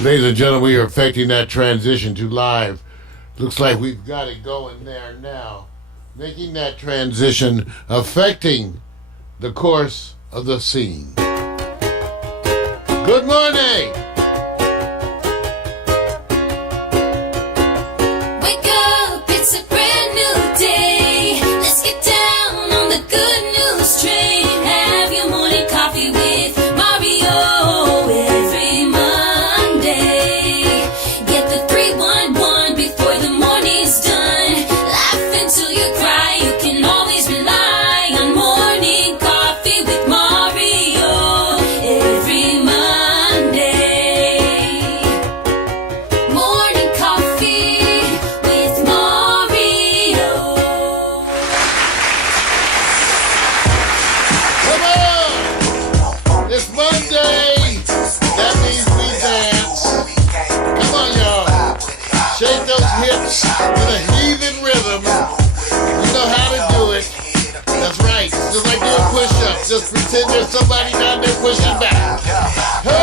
Ladies and gentlemen, we are affecting that transition to live. Looks like we've got it going there now. Making that transition, affecting the course of the scene. Good morning! Wake up, it's a brand new day. Let's get down on the good news train. Have your morning coffee with Mario every Monday. Get the 311 before the morning's done. Laugh until you cry. You can always rely on morning coffee with Mario every Monday. Morning coffee with Mario. Come on! It's Monday! That means we dance. Come on, y'all. Shake those hips with a heathen rhythm. You know how to do it. That's right. Just like doing push-ups. Just pretend there's somebody down there pushing back. Ho!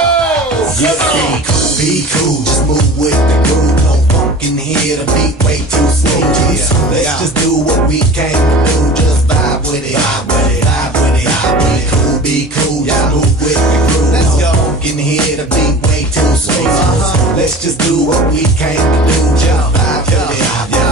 Come on! Be cool, just move with the groove. No funk in here, the beat way too smooth. Let's just do what we came to do. Just vibe with it, vibe with it, vibe with it. Be cool, just move with the groove. Let's go. No funk in here, the beat way too smooth. Let's just do what we came to do. Just vibe with it, vibe with it.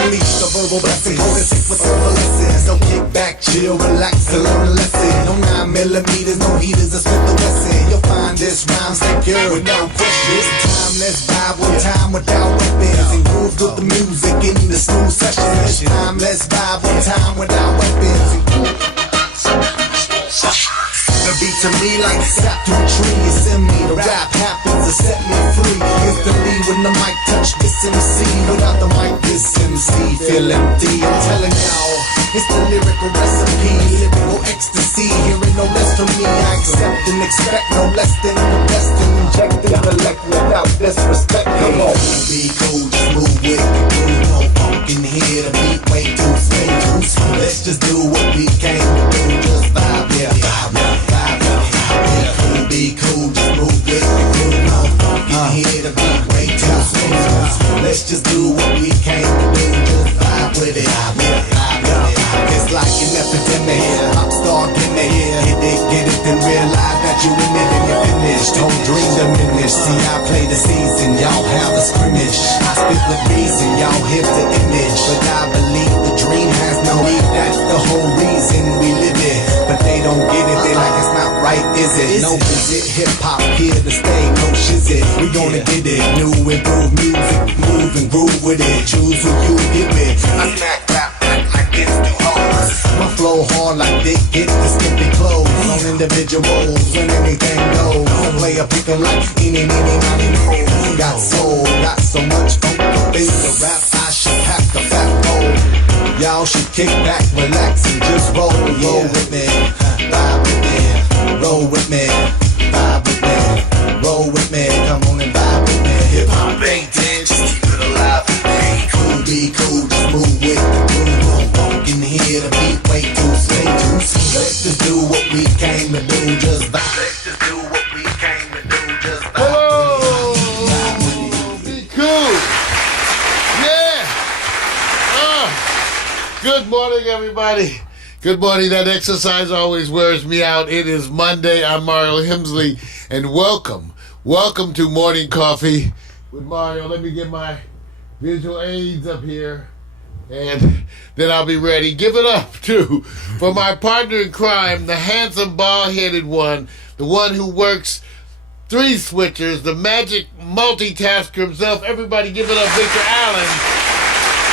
Unleash the verbal blessing, hold it sick with verbal lessons. Don't kick back, chill, relax, and learn a lesson. No 9mm, no heaters, a Smith & Wesson. You'll find this rhyme secure with no questions. Time, let's vibe one time without weapons. And groove with the music in the smooth session. This time, let's vibe one time without weapons. And groove. The beat to me like a sap to a tree. It's in me, the rap happens to set me free. Instantly when the mic touch this MC. Without the mic this MC feel empty. I'm telling y'all, it's the lyrical recipe. Lyrical ecstasy, hearing no less from me. I accept and expect no less than the best. And inject intellect without disrespect. Come on, be cool, just move with the groove. No funk in here, the beat way too smooth. Let's just do what we came to do. Just vibe, yeah, vibe, yeah. Be cool, just move with the groove. No funk in here, the beat way too smooth. Let's just do what we came to do. Just vibe with it, vibe with it. It's like an epidemic, pop star gimmick. Hit it, get it, then realize that you in it and you're finished. Don't dream diminish. See, I play the season, y'all have a scrimmage. I speak with reason, y'all hit the image. But I believe the dream has no need. That's the whole reason we live it. But they don't get it, they like it's not right, is it? No visit, hip-hop here to stay, no shizit. We gonna get it, new improved music. Move and groove with it, choose who you get with. I smack rap like it's too hard. My flow hard like they get the skimpy clothes. On individuals, when anything goes. I play a pick 'em like eeny, meeny, miny, mo. Got soul, got so much funk up in the rap, I should pack a fat bowl. Y'all should kick back, relax, and just roll with me, vibe with me, roll with me, vibe with me, roll with me, come on and vibe with me. Hip hop ain't dead, just keep it alive. Be cool, just move with the groove. No funk in here, the beat way too smooth. Let's just do what we came to do, just vibe. Let's just do what we came to do, just vibe. Hello! Be cool! Yeah! Good morning, everybody. Good morning. That exercise always wears me out. It is Monday. I'm Mario Hemsley, and welcome to Morning Coffee with Mario. Let me get my visual aids up here, and then I'll be ready. Give it up, too, for my partner in crime, the handsome, bald-headed one, the one who works 3 switchers, the magic multitasker himself. Everybody give it up, Victor Allen.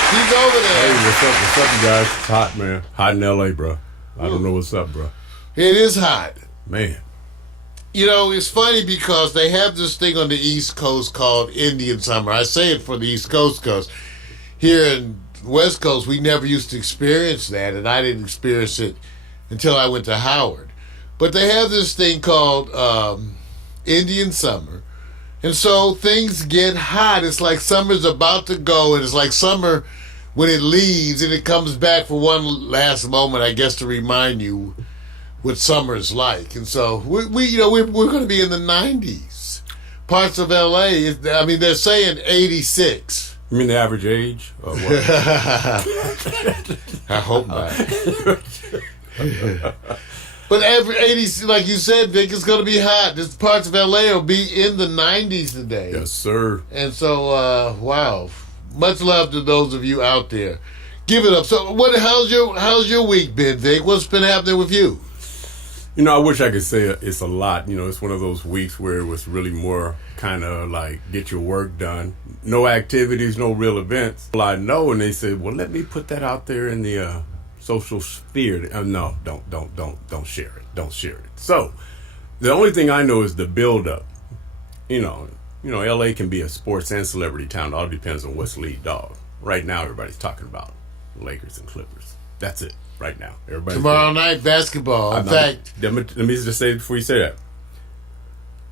He's over there. Hey, what's up, you guys? It's hot, man. Hot in L.A., bro. I don't know what's up, bro. It is hot. Man. You know, it's funny because they have this thing on the East Coast called Indian Summer. I say it for the East Coast because here in the West Coast, we never used to experience that, and I didn't experience it until I went to Howard. But they have this thing called Indian Summer. And so things get hot. It's like summer's about to go, and it's like summer when it leaves and it comes back for one last moment, I guess, to remind you what summer's like. And so we're going to be in the 90s parts of LA, I mean, they're saying 86. You mean the average age? Or what? I hope not. But every 80, like you said, Vic, it's going to be hot. This parts of LA will be in the 90s today. Yes, sir. And so, wow, much love to those of you out there. Give it up. So, how's your week been, Vic? What's been happening with you? You know, I wish I could say it's a lot. You know, it's one of those weeks where it was really more kind of like get your work done. No activities, no real events. Well, I know, and they said, well, let me put that out there in the social sphere. No, don't share it. Don't share it. So, the only thing I know is the build-up. You know, LA can be a sports and celebrity town. It all depends on what's lead dog. Right now, everybody's talking about Lakers and Clippers. That's it. Right now, everybody. Tomorrow night basketball. In fact, let me just say before you say that,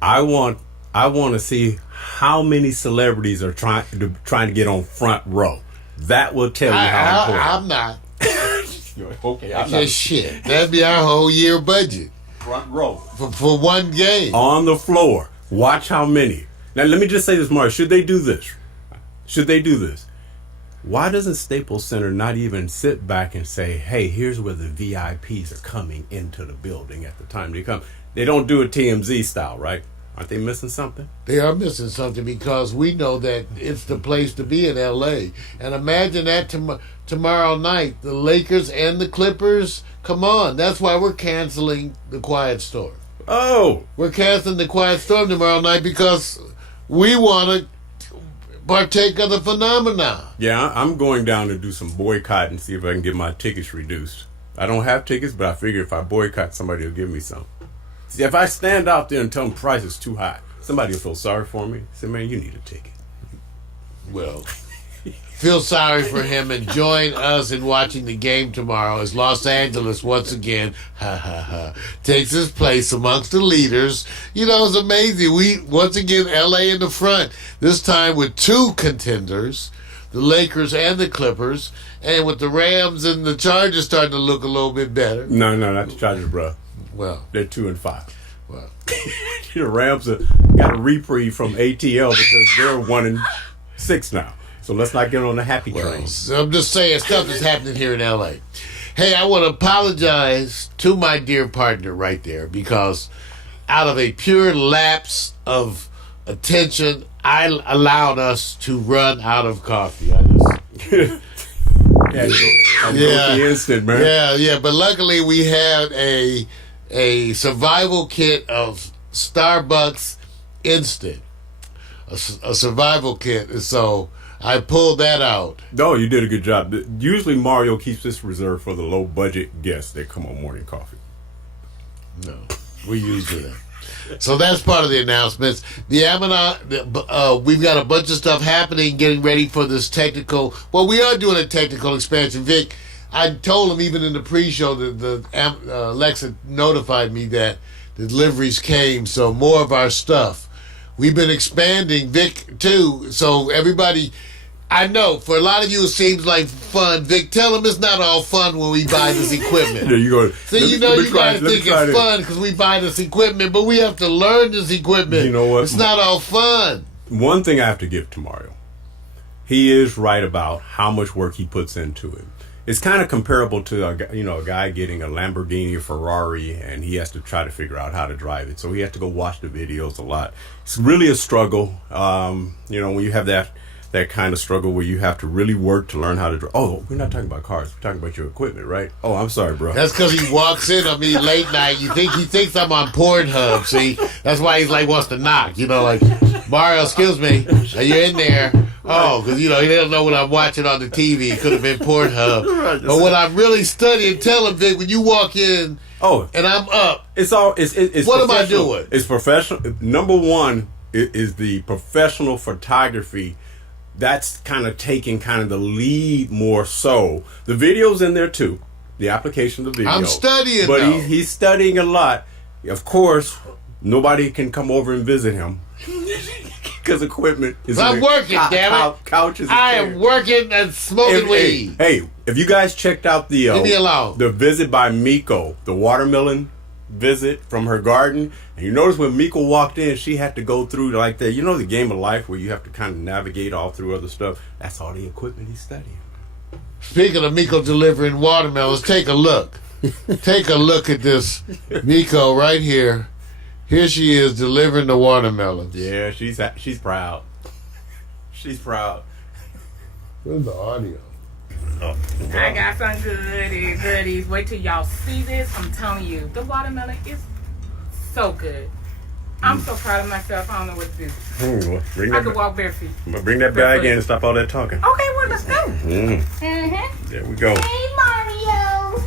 I want to see how many celebrities are trying to get on front row. That will tell you how important. I'm not. Okay, I'm not. Shit, that'd be our whole year budget. Front row For one game on the floor. Watch how many. Now let me just say this, Mark. Should they do this? Why doesn't Staples Center not even sit back and say, hey, here's where the VIPs are coming into the building at the time they come? They don't do it TMZ style, right? Aren't they missing something? They are missing something because we know that it's the place to be in L.A. And imagine that tomorrow night, the Lakers and the Clippers. Come on. That's why we're canceling the Quiet Storm. Oh. We're canceling the Quiet Storm tomorrow night because we want to partake of the phenomena. Yeah, I'm going down to do some boycott and see if I can get my tickets reduced. I don't have tickets, but I figure if I boycott, somebody will give me some. See, if I stand out there and tell them price is too high, somebody will feel sorry for me. Say, man, you need a ticket. Well, feel sorry for him and join us in watching the game tomorrow as Los Angeles once again takes its place amongst the leaders. You know, it's amazing. We once again LA in the front, this time with two contenders, the Lakers and the Clippers, and with the Rams and the Chargers starting to look a little bit better. No, not the Chargers, bro. Well, they're 2-5. Well, the Rams got a reprieve from ATL because they're 1-6 now. So let's not get on the happy train. So I'm just saying stuff is happening here in L.A. Hey, I want to apologize to my dear partner right there because out of a pure lapse of attention, I allowed us to run out of coffee. Instant, man. Yeah. But luckily we had a survival kit of Starbucks Instant, a survival kit, and so I pulled that out. No, you did a good job. Usually Mario keeps this reserved for the low budget guests that come on morning coffee. No, we used it. So that's part of the announcements. We've got a bunch of stuff happening, getting ready for this technical. Well, we are doing a technical expansion. Vic, I told him even in the pre-show that Alexa notified me that the deliveries came, so more of our stuff. We've been expanding, Vic, too. So everybody, I know, for a lot of you it seems like fun. Vic, tell them it's not all fun when we buy this equipment. There you go. So you guys think it's fun because we buy this equipment, but we have to learn this equipment. You know what? It's not all fun. One thing I have to give to Mario, he is right about how much work he puts into it. It's kind of comparable to a guy getting a Lamborghini or Ferrari, and he has to try to figure out how to drive it. So he has to go watch the videos a lot. It's really a struggle. When you have that kind of struggle where you have to really work to learn how to drive. Oh, we're not talking about cars. We're talking about your equipment, right? Oh, I'm sorry, bro. That's because he walks in on me late night. He thinks I'm on Pornhub. See, that's why he's like wants to knock. Like Mario, excuse me, are you in there? Oh, because he doesn't know what I'm watching on the TV. It could have been Pornhub. But when I'm really studying, tell him, Vic, when you walk in, and I'm up, it's what am I doing? It's professional. Number one is the professional photography. That's kind of taking kind of the lead more so. The video's in there too. The application of the video. I'm studying, but he's studying a lot. Of course, nobody can come over and visit him because equipment is. I'm working, damn it. Couches. I am working and smoking weed. Hey, if you guys checked out the leave me alone. The visit by Miko, the watermelon visit from her garden. And you notice when Miko walked in, she had to go through like that. You know the game of life where you have to kind of navigate all through other stuff? That's all the equipment he's studying. Speaking of Miko delivering watermelons, take a look. Take a look at this Miko right here. Here she is delivering the watermelons. Yeah, she's proud. She's proud. Where's the audio? Oh, I got some goodies. Wait till y'all see this. I'm telling you, the watermelon is so good. I'm so proud of myself. I don't know what to do. Bring I that, could walk barefoot. bring that bag in and stop all that talking. Okay, well, let's go. Mm-hmm. There we go. Hey, Mario.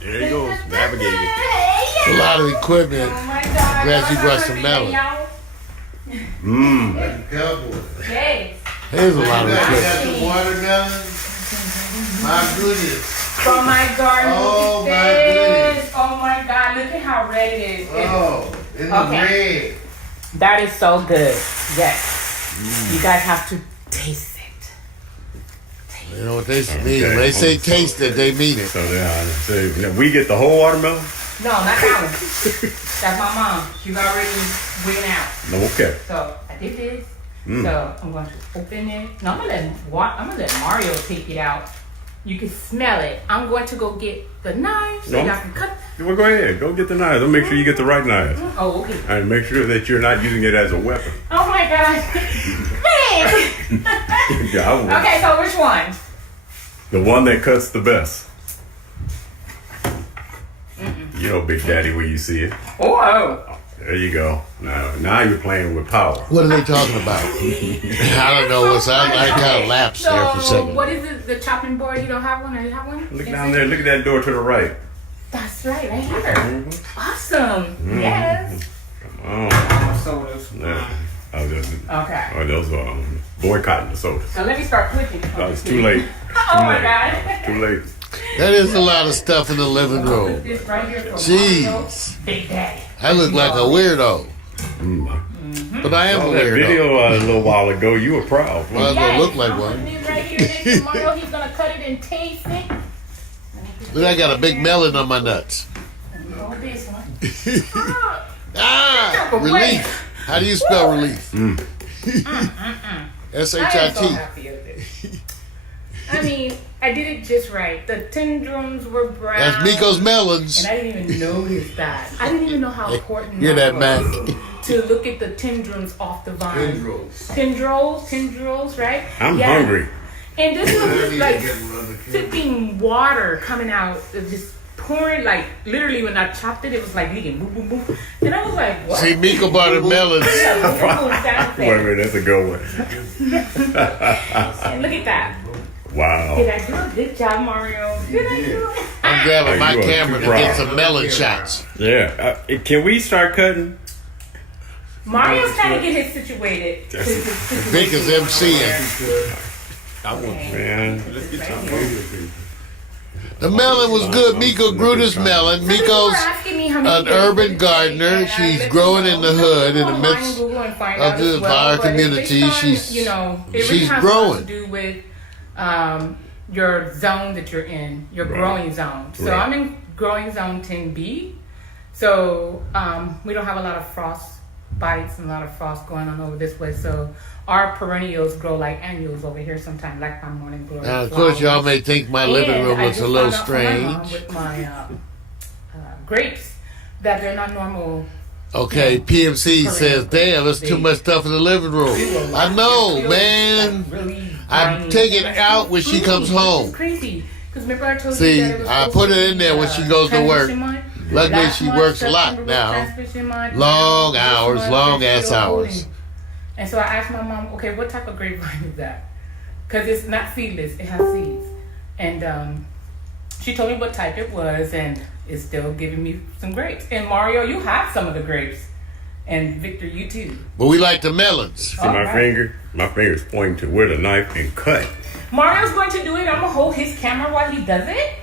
There you go. Navigating. Hey, A lot of equipment. oh my God. Glad you brought some melon. Yes. There's a lot of got equipment. the watermelon. My goodness. From my garden. Oh, Look my at this. goodness. Oh my God, look at how red it is. Oh, in the Okay. red. That is so good. Yes. You guys have to taste it. You know what they mean? When they say taste it, they mean it. So now we get the whole watermelon? No, not that one. That's my mom. She's already went out. No, okay. So I did this. So I'm going to open it. No, I'm gonna let Mario take it out. You can smell it. I'm going to go get the knife so y'all can cut. Well, go ahead. Go get the knives. I'll make sure you get the right knives. Oh, okay. And make sure that you're not using it as a weapon. Oh my God. Hey. Yeah, I will. Okay, so which one? The one that cuts the best. You know, Big Daddy, where you see it. Oh. There you go. Now you're playing with power. What are they talking about? I don't know. I kind of lapsed there for a So second. what is it? The chopping board? You don't have one, or you have one? Look down there. Look at that door to the right. That's right here. Awesome. Yes. Oh, Sodas. yeah. Okay. Oh, those boycotting the sodas. So let me start clicking. Oh, it's too late. Oh my God. Too late. That is a lot of stuff in the living room. This right here from Jeez. Mario, Big Daddy. I look like a weirdo. But I am Saw a that weirdo. video a little while ago. You were proud. Well, I don't look like I'm one. putting it right here next to Mario. He's gonna cut it and taste it. Look, I got a big melon on my nuts. Oh, this one. Ah, relief. How do you spell relief? I am so S-H-I-T. happy with it. I mean, I did it just right. The tendrils were brown. That's Miko's melons. And I didn't even notice that. I didn't even know how important Hear that, was Mac? to look at the tendrils off the vine. Tendrils, right? I'm hungry. And this was just like sipping water coming out, just pouring, like literally when I chopped it, it was like leaking, boom, boom, boom. And I was like, what? See, Miko bought her melons. Wait a minute, that's a good one. And look at that. Wow. Did I do a good job, Mario? Did I do it? I'm grabbing my You are camera too to get proud. some melon shots. Yeah. Can we start cutting? Mario's trying to get his situated. Vic is MCing. Man. The melon was good. Miko grew this melon. Miko's an urban gardener. She's growing in the hood, in the midst of our community. She's growing. To do with your zone that you're in, your growing zone. So Right. I'm in growing zone 10B. So we don't have a lot of frost bites and a lot of frost going on over this way. So our perennials grow like annuals over here sometimes, like my morning glory. Now, of course, y'all flowers. may think my living And room I looks a just little found out from my mom strange. with my grapes that they're not normal. Okay, PMC says, damn, there's too much stuff in the living room. I know, man. I take it out when she comes home. It's crazy. Because remember I told See, you that it was I supposed put to it in be, there when she goes to work. transmission month? Luckily, Last she month, works a lot September was now. transmission month. Long This hours, month, long they're ass still hours. holding. And so I asked my mom, okay, what type of grapevine is that? Because it's not seedless, it has seeds. And she told me what type it was, and it's still giving me some grapes. And Mario, you have some of the grapes. And Victor, you too. But we like the melons. See my finger? My finger's pointing to where the knife and cut. Mario's going to do it. I'm going to hold his camera while he does it.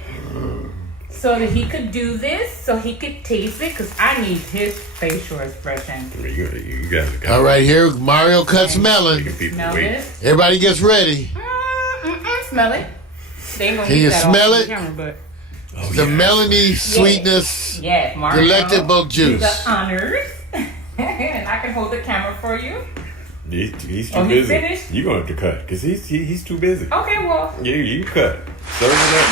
So that he could do this, so he could taste it, because I need his facial expression. You guys got All right, here, Mario cuts melon. making people Smell wait. this. Everybody gets ready. Smell it. They ain't gonna Can get you that smell off it? the camera, but The Melanie Sweetness Yes, Mario. Delectable You Juice. got honors. And I can hold the camera for you. He's too Oh, he busy. finished? You're going to have to cut because he's too busy. Okay, well. You cut. Serve it up.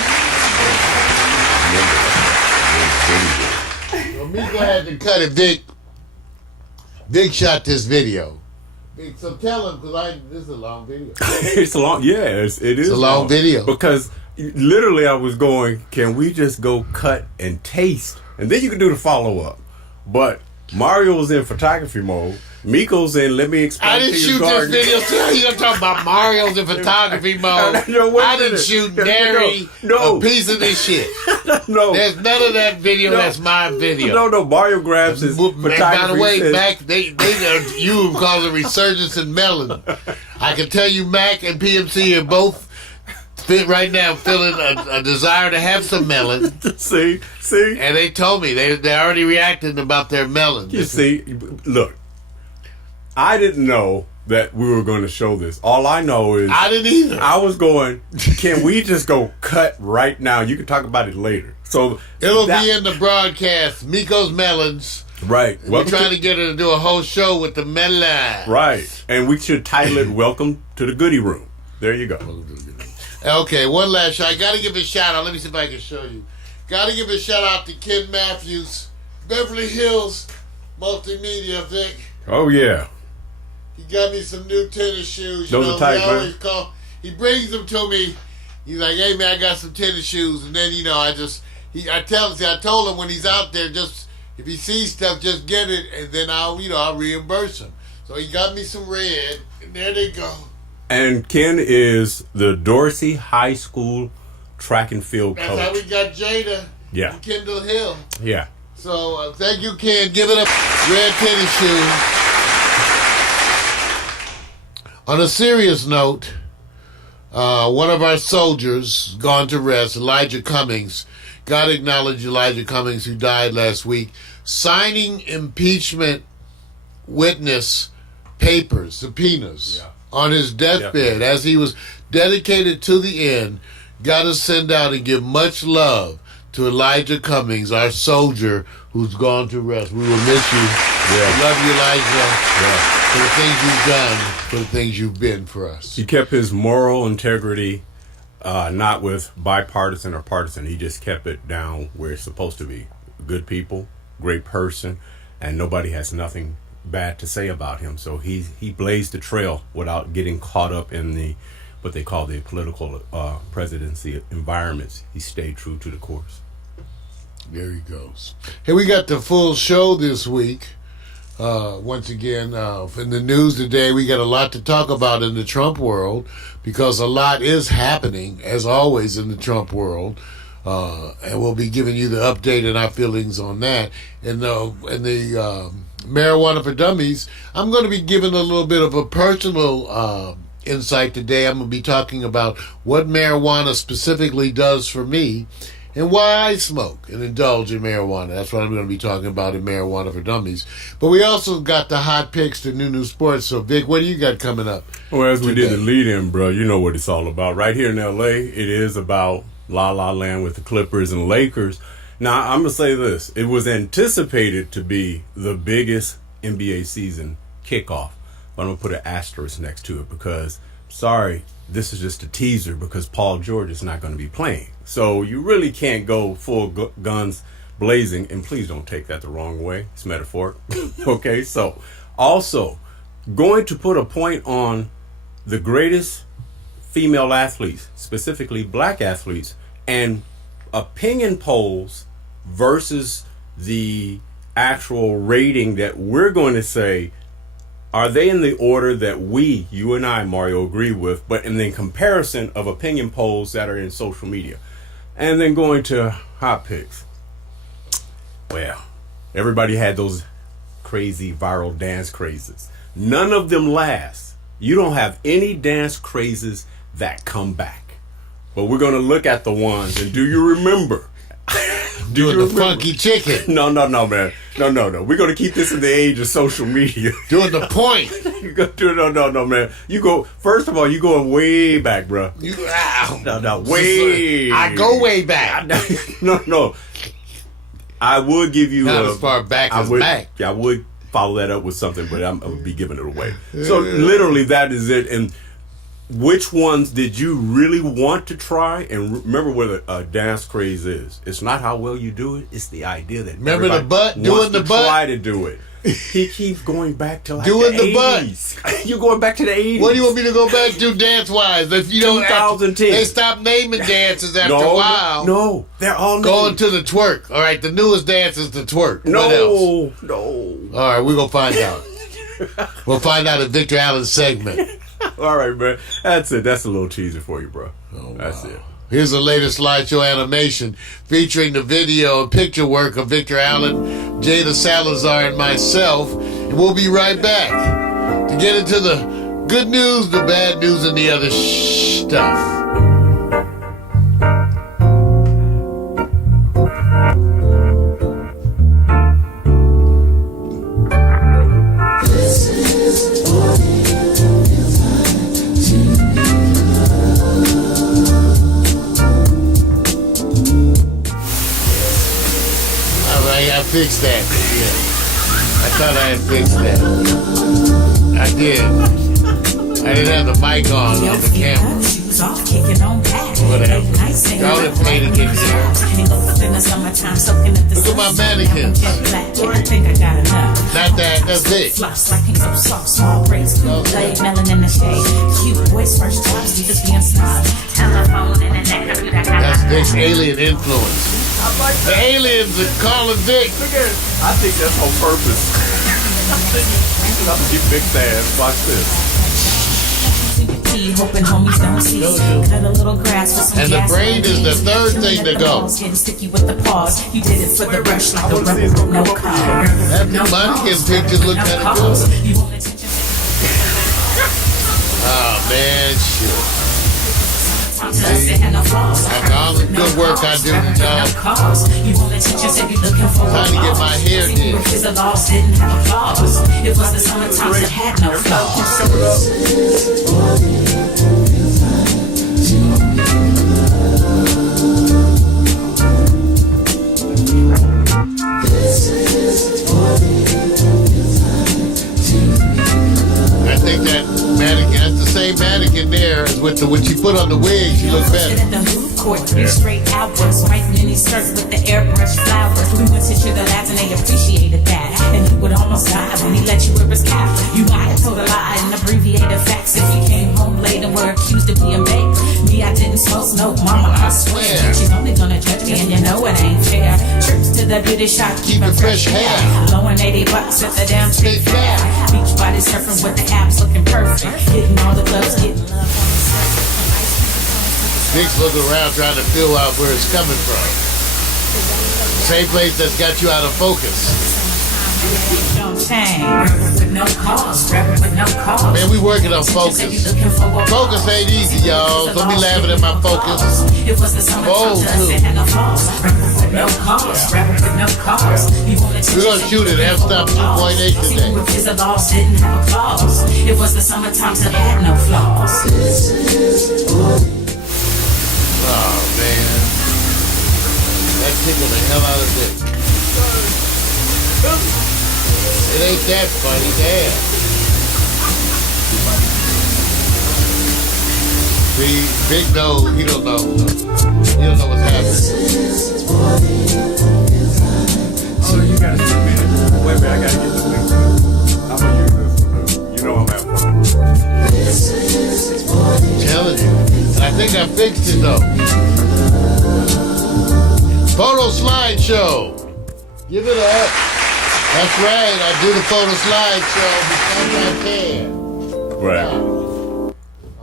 Well, Miko had to cut it. Vic shot this video. Vic, so tell him, because this is a long video. It's a long, it is. It's a long video. Because literally I was going, can we just go cut and taste? And then you can do the follow-up. But Mario's in photography mode. Miko's in, let me explain I didn't to you shoot garden. this video. See, you're talking about Mario's in photography mode. No, wait a I didn't minute. shoot nary No. a piece of this shit. No. There's none of that video. No. That's my video. No, Mario grabs his photography. By the way, says, Mac, you call a resurgence in melon. I can tell you, Mac and PMC are both right now feeling a desire to have some melon. see? And they told me they're already reacting about their melon. You see, look, I didn't know that we were going to show this. All I know is I didn't either. I was going, can we just go cut right now? You can talk about it later. So It'll be in the broadcast. Miko's melons. Right. We're trying to get her to do a whole show with the melon. Right. And we should title it Welcome to the Goodie Room. There you go. Okay, one last shot. I got to give a shout out. Let me see if I can show you. Got to give a shout out to Ken Matthews, Beverly Hills Multimedia, Vic. Oh, yeah. He got me some new tennis shoes. Those are tight, he man. always he brings them to me. He's like, hey, man, I got some tennis shoes. And then, I told him when he's out there, just, if he sees stuff, just get it. And then I'll reimburse him. So he got me some red. And there they go. And Ken is the Dorsey High School track and field That's coach. how we got Jada. Yeah. And Kendall Hill. Yeah. So thank you, Ken. Give it up. Red tennis shoes. On a serious note, one of our soldiers gone to rest, Elijah Cummings. God acknowledge Elijah Cummings, who died last week, signing impeachment witness papers, subpoenas, on his deathbed as he was dedicated to the end. Got to send out and give much love to Elijah Cummings, our soldier who's gone to rest. We will miss you. Yeah. We love you, Elijah. Yeah. For the things you've done, for the things you've been for us. He kept his moral integrity not with bipartisan or partisan. He just kept it down where it's supposed to be. Good people, great person, and nobody has nothing bad to say about him. So he blazed the trail without getting caught up in the what they call the political presidency environments. He stayed true to the course. There he goes. Hey, we got the full show this week. Once again, in the news today, we got a lot to talk about in the Trump world because a lot is happening, as always, in the Trump world. And we'll be giving you the update and our feelings on that. And the Marijuana for Dummies, I'm going to be giving a little bit of a personal insight today. I'm going to be talking about what marijuana specifically does for me and why I smoke and indulge in marijuana. That's what I'm going to be talking about in Marijuana for Dummies. But we also got the hot picks to new sports. So, Vic, what do you got coming up? Well, as we today? did the lead-in, bro, you know what it's all about. Right here in L.A., it is about La La Land with the Clippers and Lakers. Now, I'm going to say this. It was anticipated to be the biggest NBA season kickoff. But I'm going to put an asterisk next to it because, sorry, this is just a teaser because Paul George is not going to be playing. So you really can't go full guns blazing. And please don't take that the wrong way. It's metaphoric. Okay, so also going to put a point on the greatest female athletes, specifically black athletes, and opinion polls versus the actual rating that we're going to say, are they in the order that we, you and I, Mario, agree with, but in the comparison of opinion polls that are in social media? And then going to hot picks. Well, everybody had those crazy viral dance crazes. None of them last. You don't have any dance crazes that come back. But we're going to look at the ones, and do you remember? Doing the funky chicken. No, man. No. We're gonna keep this in the age of social media. Doing the point. No, man. You go. First of all, you going way back, bro. No, way. I go way back. No. I would give you Not as far back as back. I would follow that up with something, but I'm gonna be giving it away. So literally, that is it. And which ones did you really want to try? And remember what a dance craze is. It's not how well you do it. It's the idea that remember the butt doing the butt. Try to do it. He keeps going back to like doing the 80s. Butt. You're going back to the 80s. What do you want me to go back to dance wise? If you don't, 2010. They stopped naming dances after a while. No, they're all going to the twerk. All right, the newest dance is the twerk. No, what else? No. All right, we're gonna find out. We'll find out in Victor Allen's segment. All right, man. That's it. That's a little cheesy for you, bro. Oh, that's wow. it. Here's the latest slideshow animation featuring the video and picture work of Victor Allen, Jada Salazar, and myself. And we'll be right back to get into the good news, the bad news, and the other stuff. I fixed that. Yeah. I thought I had fixed that. I did. I didn't have the mic on the camera. Whatever. Y'all didn't pay to get here. Look at my mannequins. Not that. That's it. That's Vic's alien influence. The aliens are calling Vic. Look at it. I think that's on purpose. I'm gonna get Vic's ass. Watch this. Hoping homies don't see. Cut a little grass with some and the brain is the third thing to go. Getting sticky with the paws. You did it for the rush like a rebel. No car. That mannequin pictures look kind of good. Oh man, shit. After all the good work I do, Tom, trying to get my hair did. It was the summertime that had no flaws. I think that mannequin, that's the same mannequin there as with the what she put on the wig. She looks better. Straight outwards, white mini skirts with the airbrush flowers. We went to the labs and they appreciated that. And he would almost die when he let you wear his cap. You might have told a lie and abbreviated facts if you came home late and were accused of being baked. Me, I didn't smoke, mama, I swear. She's only gonna judge me and you know it ain't fair. Trips to the beauty shop, keeping fresh hair. Blowing $80 at the damn street fair. Beach body surfing with the abs looking perfect. Hitting all the clubs, getting love on the surface. Vic's looking around trying to figure out where it's coming from. Same place that's got you out of focus. Man, we working on focus. Focus ain't easy, y'all. Don't be laughing at my focus. Oh, we're gonna shoot it F-Stop 2.8 today. It was the summertime that had no flaws. Oh man, that tickled the hell out of it. It ain't that funny, damn. See, Big no, he don't know. He don't know what's happening. Oh, you gotta get me. Wait a minute, I gotta get the thing. I'm gonna use this. You know I'm having fun. I'm telling you. And I think I fixed it though. Photo slideshow. Give it up. That's right. I do the photo slideshow because I can. Right.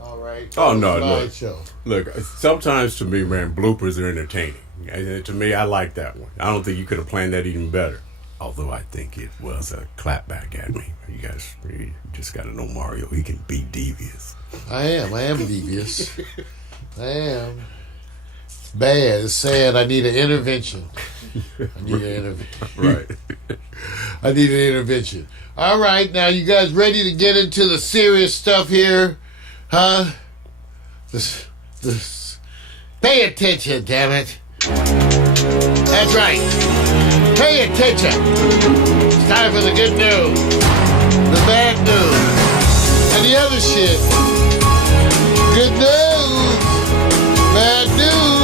All right. Oh no, slideshow. Look. Sometimes to me, man, bloopers are entertaining. And to me, I like that one. I don't think you could have planned that even better. Although I think it was a clap back at me. You just got to know Mario. He can be devious. I am devious. I am. bad. It's sad. I need an intervention. Right. I need an intervention. All right, now you guys ready to get into the serious stuff here? Huh? This. Pay attention, damn it. That's right. Pay attention. It's time for the good news, the bad news, and the other shit. Good news, bad news,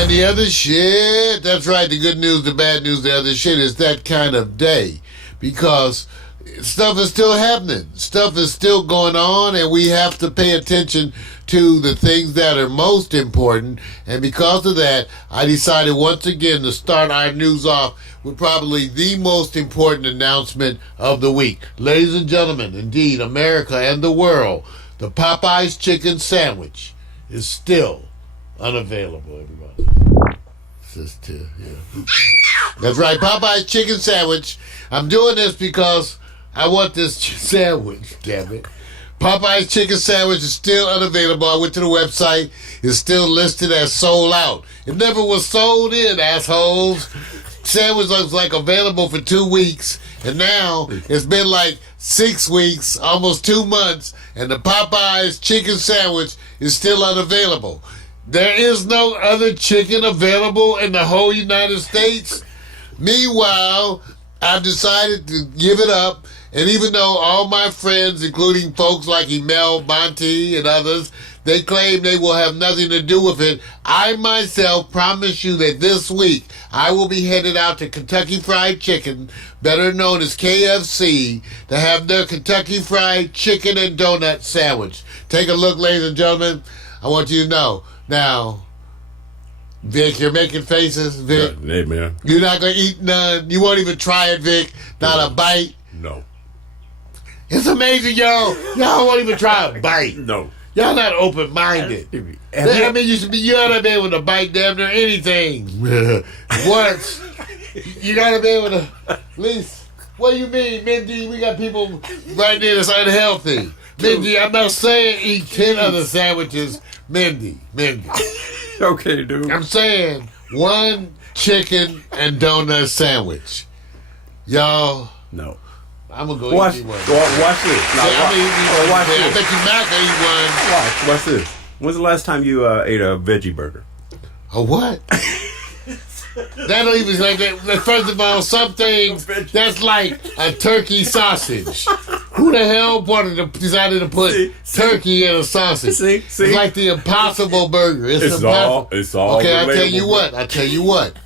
and the other shit. That's right, the good news, the bad news, the other shit is that kind of day. Because stuff is still happening. Stuff is still going on, and we have to pay attention to the things that are most important. And because of that, I decided once again to start our news off with probably the most important announcement of the week. Ladies and gentlemen, indeed, America and the world, the Popeyes chicken sandwich is still unavailable, everybody. Yeah. That's right, Popeyes chicken sandwich. I'm doing this because I want this sandwich, damn it. Popeye's chicken sandwich is still unavailable. I went to the website. It's still listed as sold out. It never was sold in, assholes. Sandwich was like available for 2 weeks, and now it's been like 6 weeks, almost 2 months, and the Popeye's chicken sandwich is still unavailable. There is no other chicken available in the whole United States. Meanwhile, I've decided to give it up. And even though all my friends, including folks like Emel, Bonte, and others, they claim they will have nothing to do with it, I myself promise you that this week I will be headed out to Kentucky Fried Chicken, better known as KFC, to have their Kentucky Fried Chicken and Donut sandwich. Take a look, ladies and gentlemen. I want you to know. Now, Vic, you're making faces, Vic. Hey, man. You're not going to eat none. You won't even try it, Vic. Not a bite. No. It's amazing, y'all. Y'all won't even try a bite. No. Y'all not open-minded. I mean, you ought to be able to bite damn near anything. Once. You got to be able to, at least, what do you mean, Mindy? We got people right there that's unhealthy. Mindy, I'm not saying eat 10 other sandwiches. Mindy. Okay, dude. I'm saying 1 chicken and donut sandwich. Y'all. No. I'm going to go Watch eat one. this. Now, I bet you not going to eat one. Watch this. When's the last time you ate a veggie burger? A what? That don't even like that. First of all, some things that's like a turkey sausage. Who the hell decided to put turkey in a sausage? See? It's like the Impossible Burger. It's all. Okay, I tell you relatable. what.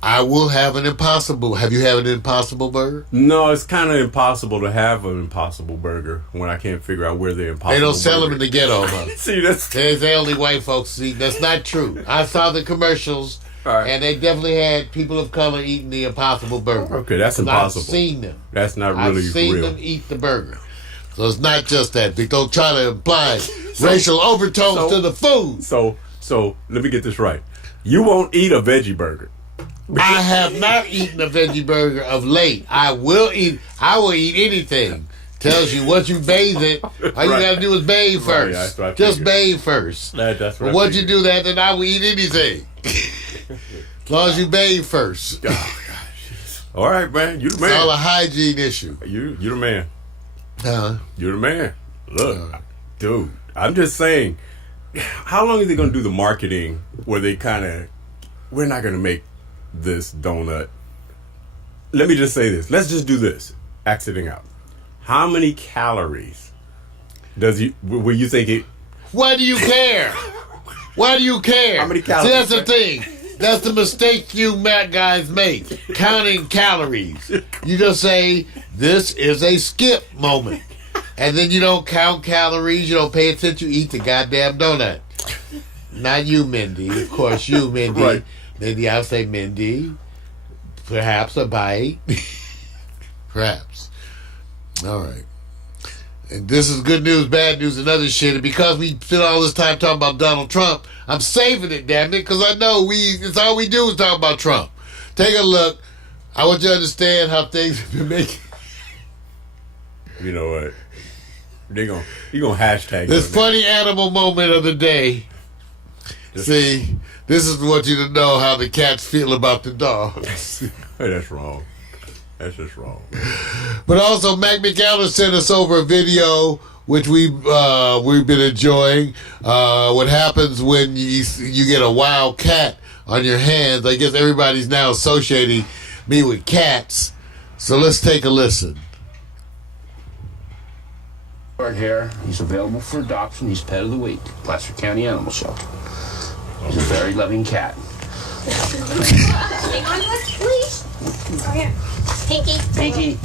I will have an Impossible. Have you had an Impossible Burger? No, it's kind of impossible to have an Impossible Burger when I can't figure out where the Impossible. They don't sell burger them in the ghetto, though. See, that's They only white folks. See, that's not true. I saw the commercials, right. and they definitely had people of color eating the Impossible Burger. Okay, that's impossible. I've seen them. That's not really I've seen real. them eat the burger. So it's not just that. They don't try to imply racial overtones to the food. So let me get this right. You won't eat a veggie burger. I have not eaten a veggie burger of late. I will eat anything. Tells you what you bathe it. All you gotta do is bathe first. Right, that's what I Just figured. bathe first. That's what But I once you figured. do that, then I will eat anything. As long as you bathe first. Oh, gosh. All right, man. You the It's all a man. hygiene issue. You the man. Uh-huh. You're the man. Look, dude, I'm just saying, how long are they going to do the marketing where they kind of, we're not going to make this donut. Let me just say this. Let's just do this. Accident out. How many calories will you think it? Why do you care? Why do you care? How many calories? See, that's the thing. That's the mistake you Mac guys make. Counting calories. You just say, this is a skip moment. And then you don't count calories. You don't pay attention. You eat the goddamn donut. Not you, Mindy. Of course, you, Mindy. Right. Mindy, I'll say Mindy. Perhaps a bite. Perhaps. All right. And this is good news, bad news, and other shit. And because we spent all this time talking about Donald Trump, I'm saving it, damn it, because I know it's all we do is talk about Trump. Take a look. I want you to understand how things have been making. You know what? You gonna hashtag This it. funny animal moment of the day. See, this is what you to know how the cats feel about the dogs. Hey, that's wrong. That's just wrong. But also, Mac McAllister sent us over a video which we've been enjoying. What happens when you get a wild cat on your hands? I guess everybody's now associating me with cats. So let's take a listen. Short hair. He's available for adoption. He's pet of the week. Placer County Animal Shelter. He's a very loving cat. Hang on to us, please. Oh, yeah. Pinky. Pinky.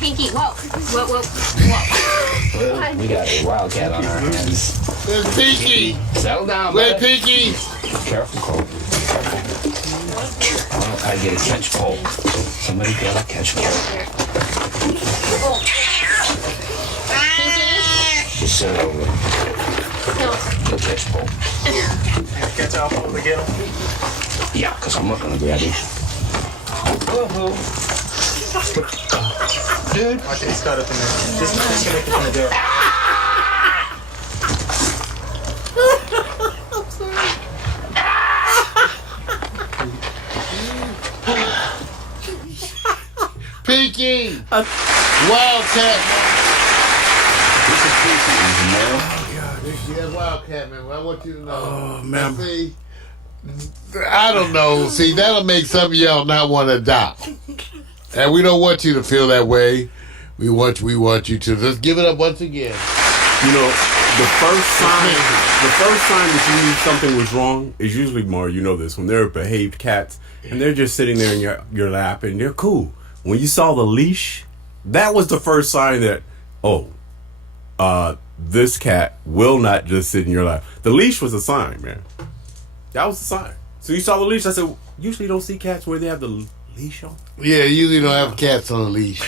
Pinky. Whoa. Whoa, whoa, whoa. Well, we got a wildcat on our hands. There's Pinky. Settle down, Where's bud. Pinky? Careful, Cole. Well, I get a catch pole. Somebody got a catch pole. Just set it over. Get a catch pole. Catch out from Miguel. Yeah, because I'm not going to grab it. Dude. Watch it, he's got up in there. Just disconnect it from the door. Pinky! Wildcat! This is Pinky, he's a male. Yeah, Wildcat, man. I want you to know. Oh, man. See, I don't know. See, that'll make some of y'all not want to adopt. And we don't want you to feel that way. We want you to. Let's give it up once again. You know, the first sign that you knew something was wrong is usually, Mar, you know this, when they're behaved cats and they're just sitting there in your lap and they're cool. When you saw the leash, that was the first sign that, this cat will not just sit in your lap. The leash was a sign, man. That was the sign. So you saw the leash. I said, usually don't see cats where they have the leash on. Yeah, you usually don't have cats on a leash.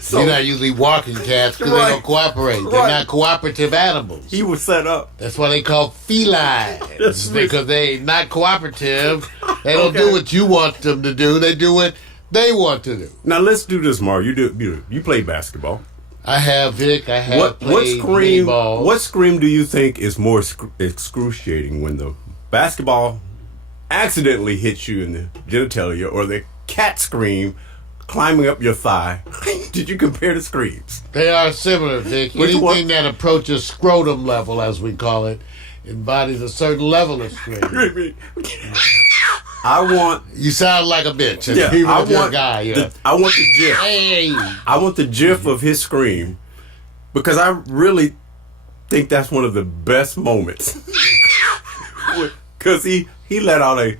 So, You're not usually walking cats because they Right. don't cooperate. They're Right. not cooperative animals. he was set up. That's why they call feline. That's Because they not cooperative. They don't Okay. do what you want them to do. They do what they want to do. Now let's do this, Mar. You play basketball. I have, Vic. I have What played scream? balls. What scream do you think is more excruciating, when the basketball accidentally hits you in the genitalia, or the cat scream climbing up your thigh? Did you compare the screams? They are similar, Vic. Which Anything one? that approaches scrotum level, as we call it, embodies a certain level of scream. I want. You sound like a bitch. Yeah, Even I if you're a want. guy. Yeah. I want the gif. Hey. I want the gif of his scream, because I really think that's one of the best moments. Because he let out a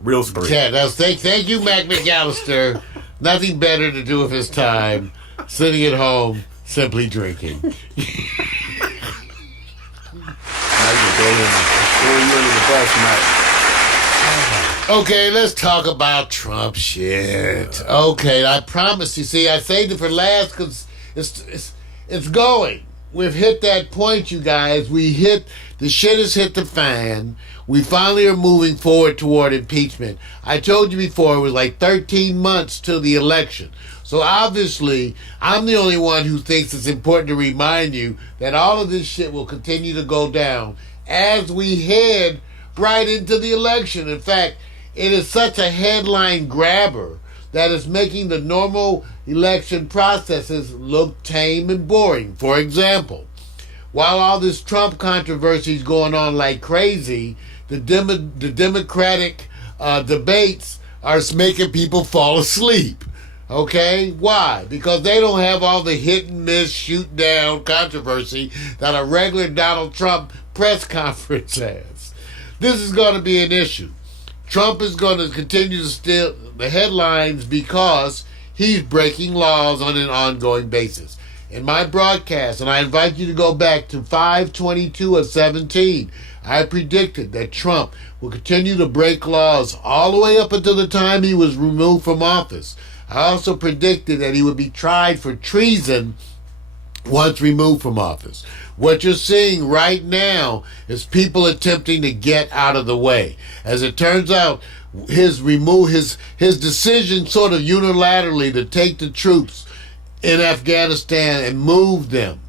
real scream. Yeah, that's, thank you, Mac McAllister. Nothing better to do with his time, sitting at home, simply drinking. Now you can throw you under the bus, Mike. Okay, let's talk about Trump shit. Okay, I promise you. See, I saved it for last because it's going. We've hit that point, you guys. The shit has hit the fan. We finally are moving forward toward impeachment. I told you before, it was like 13 months till the election. So obviously, I'm the only one who thinks it's important to remind you that all of this shit will continue to go down as we head right into the election. In fact, it is such a headline grabber that is making the normal election processes look tame and boring. For example, while all this Trump controversy is going on like crazy, the Democratic debates are making people fall asleep. Okay? Why? Because they don't have all the hit and miss, shoot down controversy that a regular Donald Trump press conference has. This is going to be an issue. Trump is going to continue to steal the headlines because he's breaking laws on an ongoing basis. In my broadcast, and I invite you to go back to 5/22 of 17, I predicted that Trump will continue to break laws all the way up until the time he was removed from office. I also predicted that he would be tried for treason once removed from office. What you're seeing right now is people attempting to get out of the way. As it turns out, his decision sort of unilaterally to take the troops in Afghanistan and move them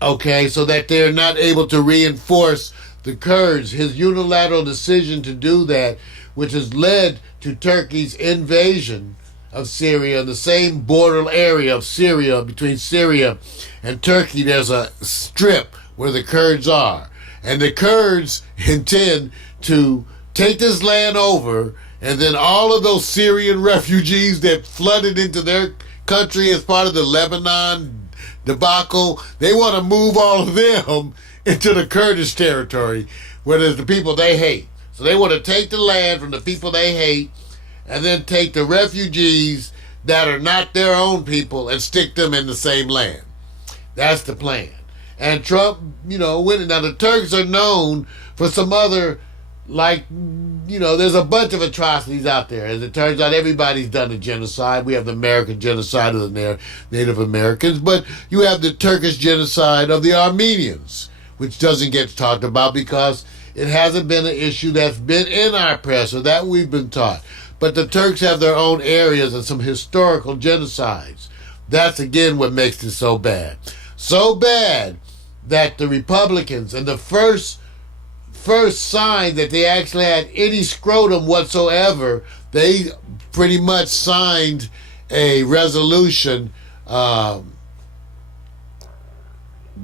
okay, so that they're not able to reinforce the Kurds. His unilateral decision to do that, which has led to Turkey's invasion of Syria, the same border area of Syria, between Syria and Turkey, there's a strip where the Kurds are. And the Kurds intend to take this land over, and then all of those Syrian refugees that flooded into their country as part of the Lebanon debacle, they want to move all of them into the Kurdish territory, where there's the people they hate. So they want to take the land from the people they hate, and then take the refugees that are not their own people and stick them in the same land. That's the plan. And Trump, winning. Now, the Turks are known for some other, there's a bunch of atrocities out there. As it turns out, everybody's done a genocide. We have the American genocide of the Native Americans, but you have the Turkish genocide of the Armenians, which doesn't get talked about because it hasn't been an issue that's been in our press or that we've been taught. But the Turks have their own areas and some historical genocides. That's, again, what makes it so bad. So bad that the Republicans, and the first sign that they actually had any scrotum whatsoever, they pretty much signed a resolution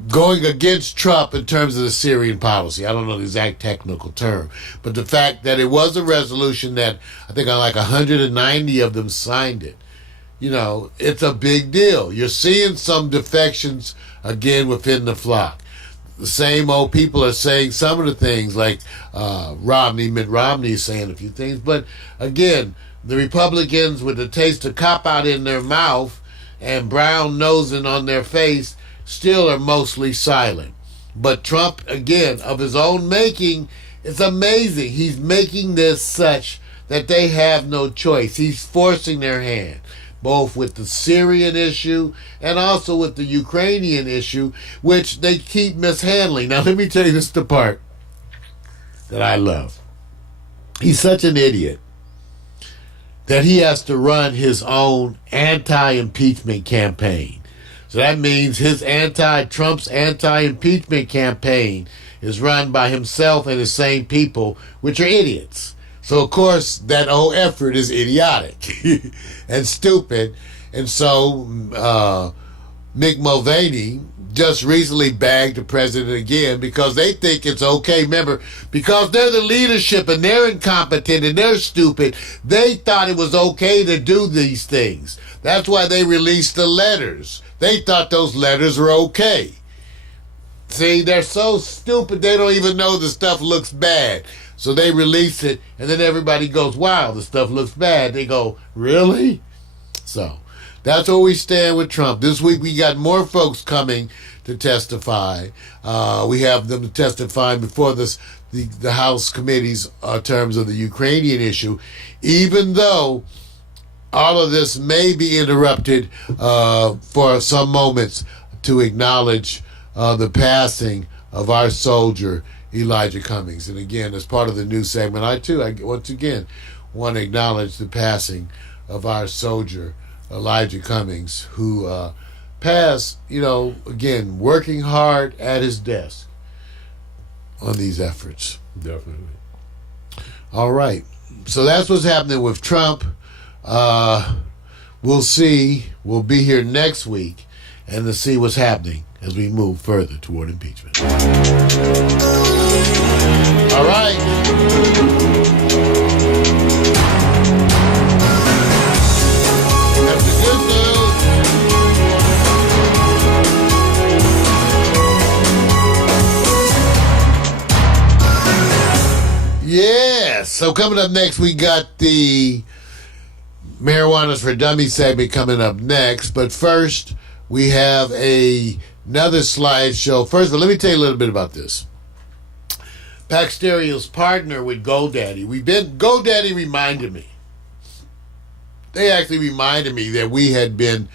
going against Trump in terms of the Syrian policy. I don't know the exact technical term, but the fact that it was a resolution that I think 190 of them signed it. It's a big deal. You're seeing some defections again within the flock. The same old people are saying some of the things, like Mitt Romney is saying a few things, but again, the Republicans with the taste of cop-out in their mouth and brown nosing on their face still are mostly silent. But Trump, again, of his own making, it's amazing. He's making this such that they have no choice. He's forcing their hand, both with the Syrian issue and also with the Ukrainian issue, which they keep mishandling. Now, let me tell you, this is the part that I love. He's such an idiot that he has to run his own anti-impeachment campaign. So that means Trump's anti-impeachment campaign is run by himself and the same people, which are idiots. So, of course, that whole effort is idiotic and stupid. And so Mick Mulvaney just recently bagged the president again because they think it's okay. Remember, because they're the leadership and they're incompetent and they're stupid, they thought it was okay to do these things. That's why they released the letters. They thought those letters were okay. See, they're so stupid they don't even know the stuff looks bad. So they release it, and then everybody goes, wow, the stuff looks bad. They go, really? So that's where we stand with Trump. This week we got more folks coming to testify. We have them testifying before the House committees in terms of the Ukrainian issue, even though all of this may be interrupted for some moments to acknowledge the passing of our soldier, Elijah Cummings. And again, as part of the new segment, I once again want to acknowledge the passing of our soldier, Elijah Cummings, who passed, again, working hard at his desk on these efforts. Definitely. All right. So that's what's happening with Trump. We'll see. We'll be here next week and to see what's happening as we move further toward impeachment. All right. That's the good news. Yeah. So coming up next, we got the Marijuana's for Dummies segment coming up next. But first, we have another slideshow. First of all, let me tell you a little bit about this. Pack Stereo's partner with GoDaddy. GoDaddy reminded me. They actually reminded me that we had been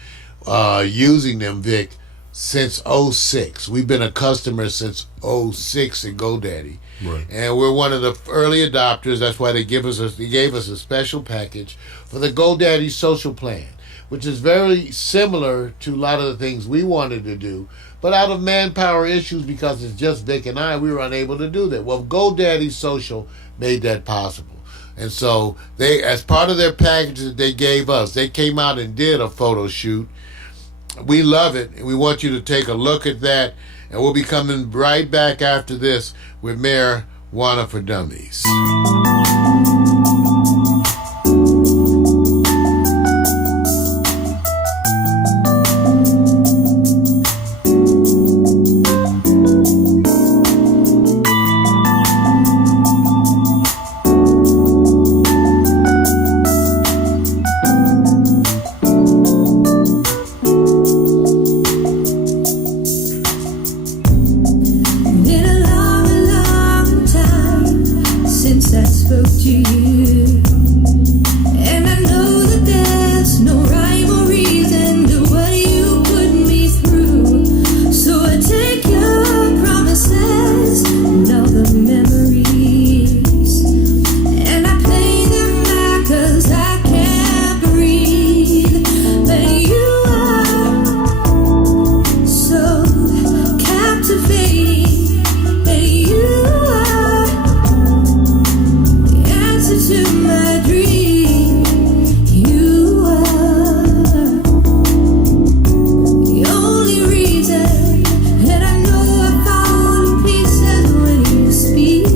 using them, Vic, since 06. We've been a customer since 06 at GoDaddy. Right. And we're one of the early adopters. That's why they gave us a special package for the GoDaddy social plan, which is very similar to a lot of the things we wanted to do, But out of manpower issues, because it's just Vic and I, we were unable to do that. Well, GoDaddy Social made that possible. And so they, as part of their package that they gave us, they came out and did a photo shoot. We love it, and we want you to take a look at that. And we'll be coming right back after this with Marijuana for Dummies. Been a long, long time since I spoke to you, and I know that there's no rhyme or reason to what you put me through. So I take your promises and all the memories, and I play them back 'cause I can't breathe. But you are so captivating, and you are the answer to my dream. You are the only reason, and I know I fall to pieces when you speak.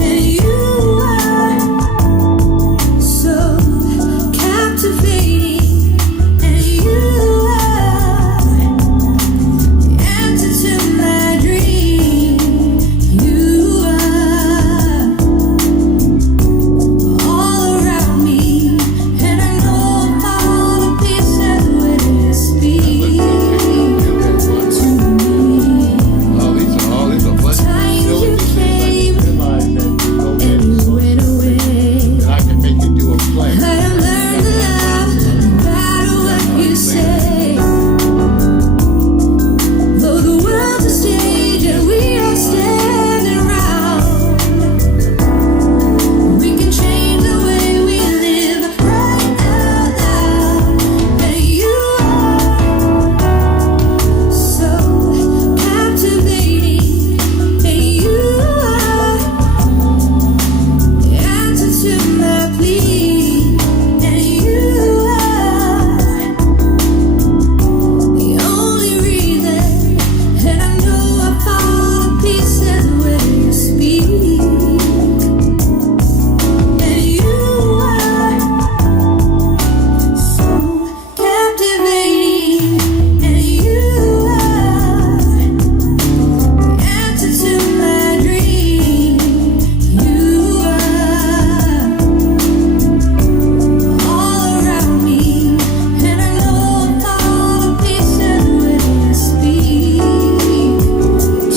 And you are so captivating, and you are the answer to my dream. You are all around me, and I know I fall to pieces when you speak to me. All these are fun. Times you came and you went away. I can make you do a play. I have learned to love no matter what you say. Though the world's a stage and we are standing around, we can change the way we live right out loud. And you are so captivating, and you are the answer to my plea, and you are the only reason, and I know I fall to pieces when you speak. And you are so captivating, and you are the answer to my dream. You are all around me, and I know I fall to pieces when you speak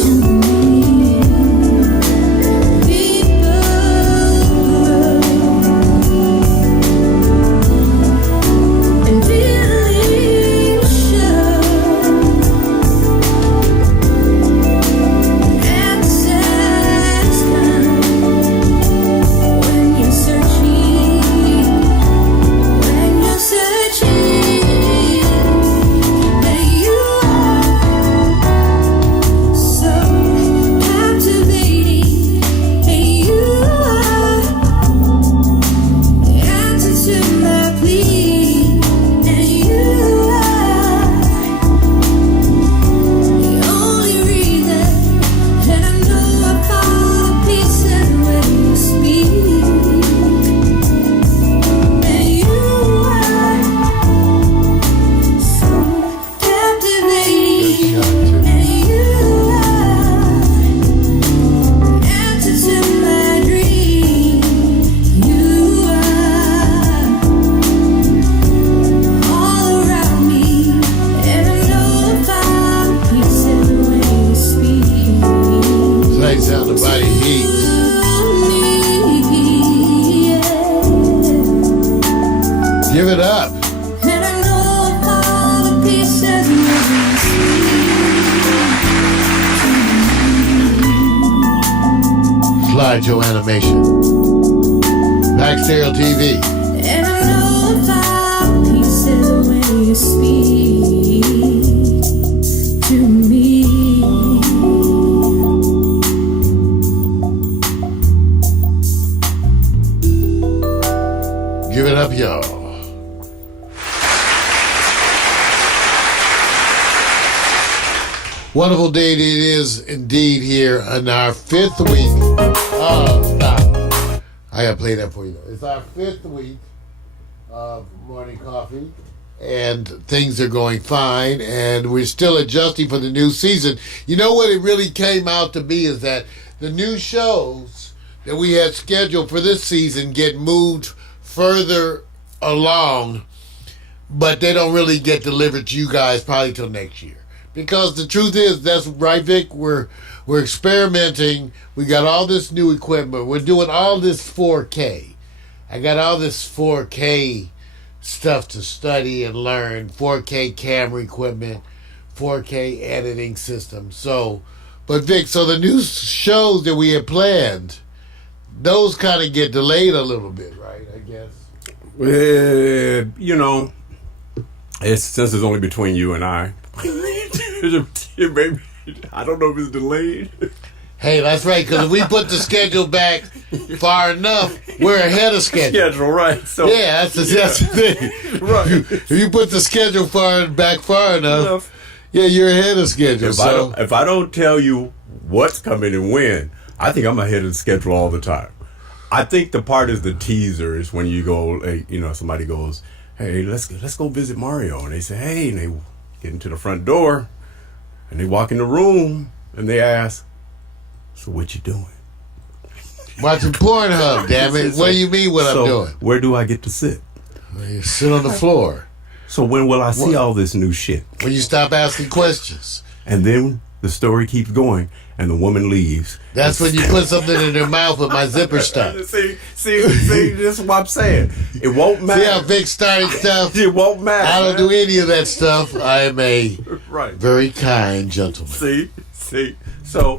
to me. People grow, and feelings show, answers come when you're searching. When you're searching, and you are so captivating, and you are the answer to my plea, and you are the only reason, and I know I fall to pieces when you speak. And you are so captivating, and you are the answer to my dream. You are all around me, and I know I fall to pieces when you speak. Nice how the body heats. Give it up. And I know I fall to pieces when you speak. Slide your animation. Back Stereo TV. And I know I fall to pieces when you speak. Give it up, y'all. Wonderful day it is indeed here in our 5th week. Oh, stop. I gotta play that for you. It's our 5th week of morning coffee, and things are going fine, and we're still adjusting for the new season. You know what it really came out to be is that the new shows that we had scheduled for this season get moved further along, but they don't really get delivered to you guys probably till next year. Because the truth is, that's right, Vic, we're experimenting. We got all this new equipment. We're doing all this 4K. I got all this 4K stuff to study and learn. 4K camera equipment, 4K editing system. So, but Vic, so the new shows that we had planned, those kind of get delayed a little bit, right? I guess. You know, since it's only between you and I. Maybe, I don't know if it's delayed. Hey, that's right, because if we put the schedule back far enough, we're ahead of schedule. Right. So, yeah, that's the thing. Right. If you put the schedule back far enough, yeah, you're ahead of schedule. If I don't tell you what's coming and when, I think I'm ahead of the schedule all the time. I think the part is the teaser is when you go, somebody goes, hey, let's go visit Mario. And they say, hey, and they get into the front door, and they walk in the room, and they ask, so what you doing? Watching Pornhub, damn it. What do you mean what I'm doing? Where do I get to sit? You sit on the floor. So when will I see all this new shit? When you stop asking questions. And then the story keeps going, and the woman leaves. That's when you put something in her mouth with my zipper stuff. See, this is what I'm saying. It won't matter. See how Vic started stuff? It won't matter. I don't do any of that stuff. I am a very kind gentleman. See. So,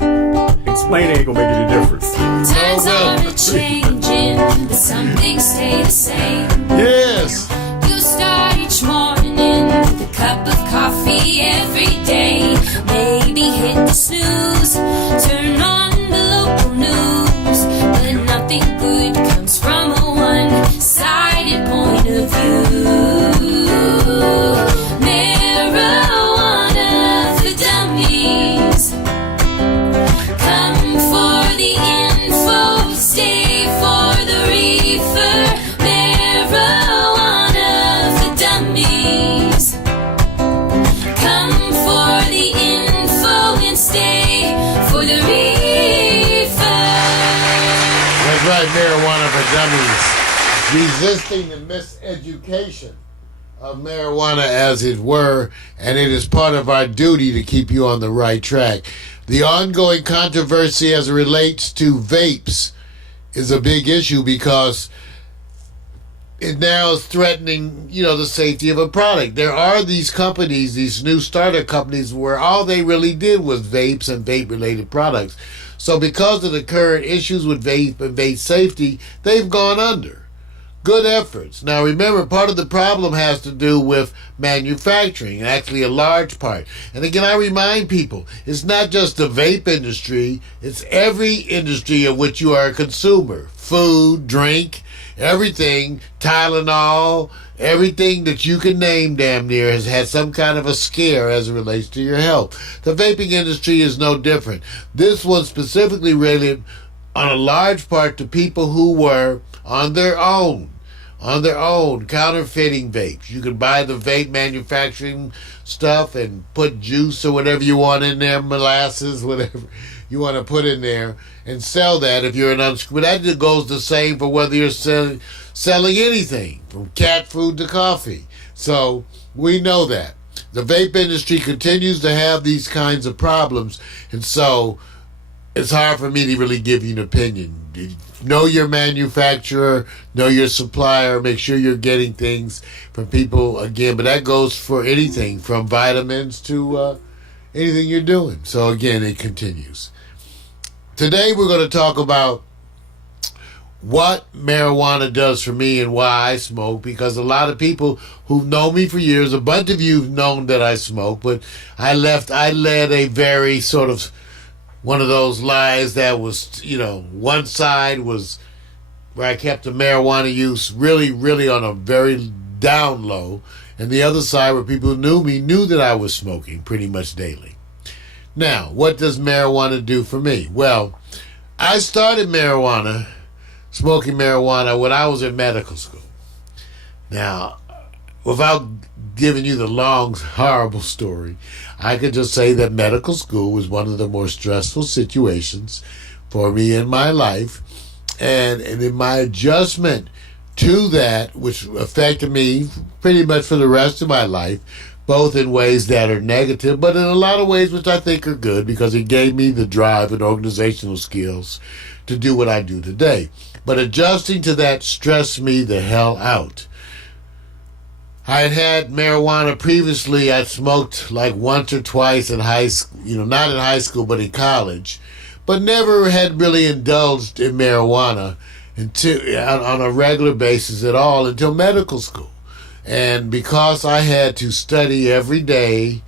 explaining ain't gonna make any difference. Times are changing, but some things stay the same. Yes. You start each morning with a cup of coffee every day. Maybe hit the snooze, turn on the local news, but nothing good comes from a one-sided point of view. Marijuana for dummies. Come for the info, stay for the reefer. Marijuana for dummies. Come for the info and stay for the reefer. That's right, marijuana for dummies. Resisting the miseducation of marijuana, as it were, and it is part of our duty to keep you on the right track. The ongoing controversy as it relates to vapes is a big issue because it now is threatening, the safety of a product. There are these companies, these new startup companies, where all they really did was vapes and vape-related products. So because of the current issues with vape and vape safety, they've gone under. Good efforts. Now remember, part of the problem has to do with manufacturing, actually a large part. And again, I remind people, it's not just the vape industry, it's every industry of which you are a consumer. Food, drink, everything, Tylenol, everything that you can name damn near has had some kind of a scare as it relates to your health. The vaping industry is no different. This was specifically related on a large part to people who were on their own, counterfeiting vapes. You can buy the vape manufacturing stuff and put juice or whatever you want in there, molasses, whatever you want to put in there, and sell that if you're but that goes the same for whether you're selling anything, from cat food to coffee. So we know that. The vape industry continues to have these kinds of problems, and so it's hard for me to really give you an opinion. Know your manufacturer, know your supplier, make sure you're getting things from people, again, but that goes for anything from vitamins to anything you're doing. So again, it continues. Today we're going to talk about what marijuana does for me and why I smoke, because a lot of people who've known me for years, a bunch of you have known that I smoke, but I led a very sort of one of those lives that was, one side was where I kept the marijuana use really, really on a very down low, and the other side where people who knew me knew that I was smoking pretty much daily. Now, what does marijuana do for me? Well, I started smoking marijuana when I was in medical school. Now, without giving you the long, horrible story, I could just say that medical school was one of the more stressful situations for me in my life. And in my adjustment to that, which affected me pretty much for the rest of my life, both in ways that are negative, but in a lot of ways which I think are good, because it gave me the drive and organizational skills to do what I do today. But adjusting to that stressed me the hell out. I had marijuana previously. I smoked like once or twice in high school, not in high school, but in college, but never had really indulged in marijuana on a regular basis at all until medical school. And because I had to study every day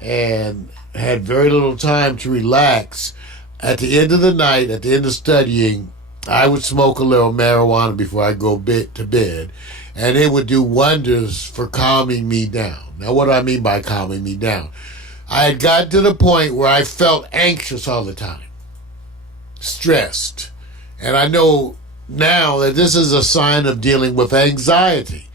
and had very little time to relax, at the end of the night, at the end of studying, I would smoke a little marijuana before I go to bed, and it would do wonders for calming me down. Now, what do I mean by calming me down? I had gotten to the point where I felt anxious all the time, stressed. And I know now that this is a sign of dealing with anxiety.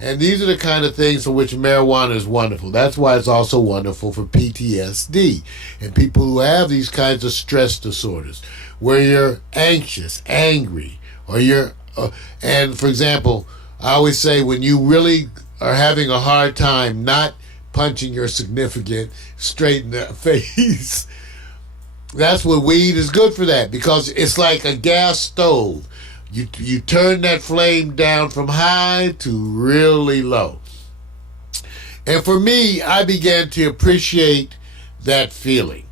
And these are the kind of things for which marijuana is wonderful. That's why it's also wonderful for PTSD and people who have these kinds of stress disorders, where you're anxious, angry, or and for example, I always say when you really are having a hard time not punching your significant straight in the face, that's what weed is good for, that, because it's like a gas stove. You turn that flame down from high to really low. And for me, I began to appreciate that feeling.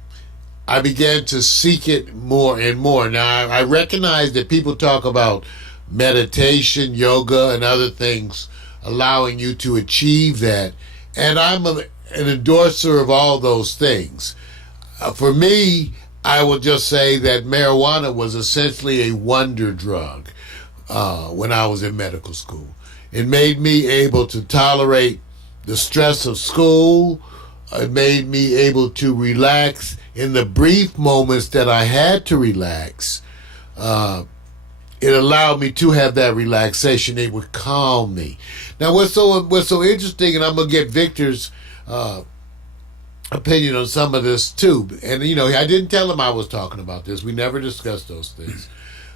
I began to seek it more and more. Now, I recognize that people talk about meditation, yoga, and other things allowing you to achieve that. And I'm an endorser of all those things. For me, I will just say that marijuana was essentially a wonder drug when I was in medical school. It made me able to tolerate the stress of school. It made me able to relax in the brief moments that I had to relax. It allowed me to have that relaxation. It would calm me. Now, what's so interesting, and I'm going to get Victor's opinion on some of this too. And I didn't tell him I was talking about this. We never discussed those things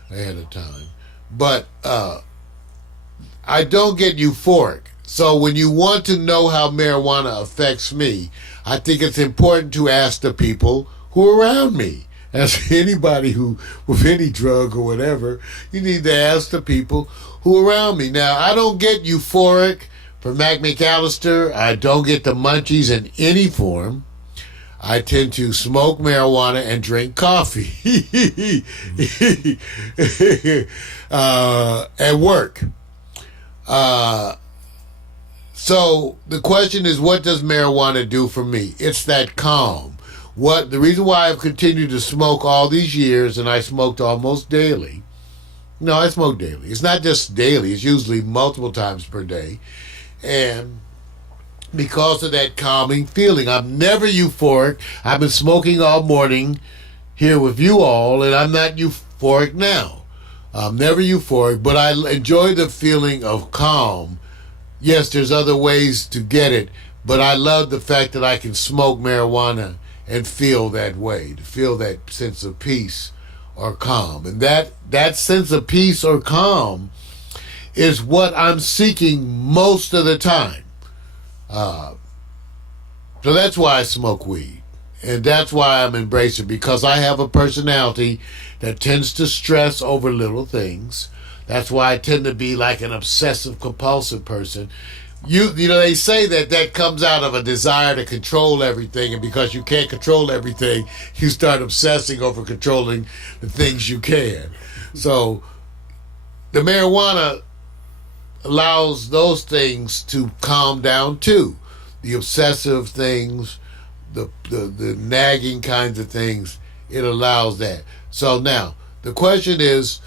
ahead of time. But I don't get euphoric. So when you want to know how marijuana affects me, I think it's important to ask the people who are around me. Ask anybody who, with any drug or whatever, you need to ask the people who are around me. Now, I don't get euphoric from Mac McAllister. I don't get the munchies in any form. I tend to smoke marijuana and drink coffee at work. So the question is, what does marijuana do for me? It's that calm. The reason why I've continued to smoke all these years, and I smoked almost daily. No, I smoke daily. It's not just daily. It's usually multiple times per day. And because of that calming feeling, I'm never euphoric. I've been smoking all morning here with you all, and I'm not euphoric now. I'm never euphoric, but I enjoy the feeling of calm. Yes, there's other ways to get it, but I love the fact that I can smoke marijuana and feel that way, to feel that sense of peace or calm. And that sense of peace or calm is what I'm seeking most of the time. So that's why I smoke weed. And that's why I'm embracing, because I have a personality that tends to stress over little things. That's why I tend to be like an obsessive compulsive person. They say that comes out of a desire to control everything, and because you can't control everything, you start obsessing over controlling the things you can. So the marijuana allows those things to calm down too. The obsessive things, the nagging kinds of things, it allows that. So now, the question is,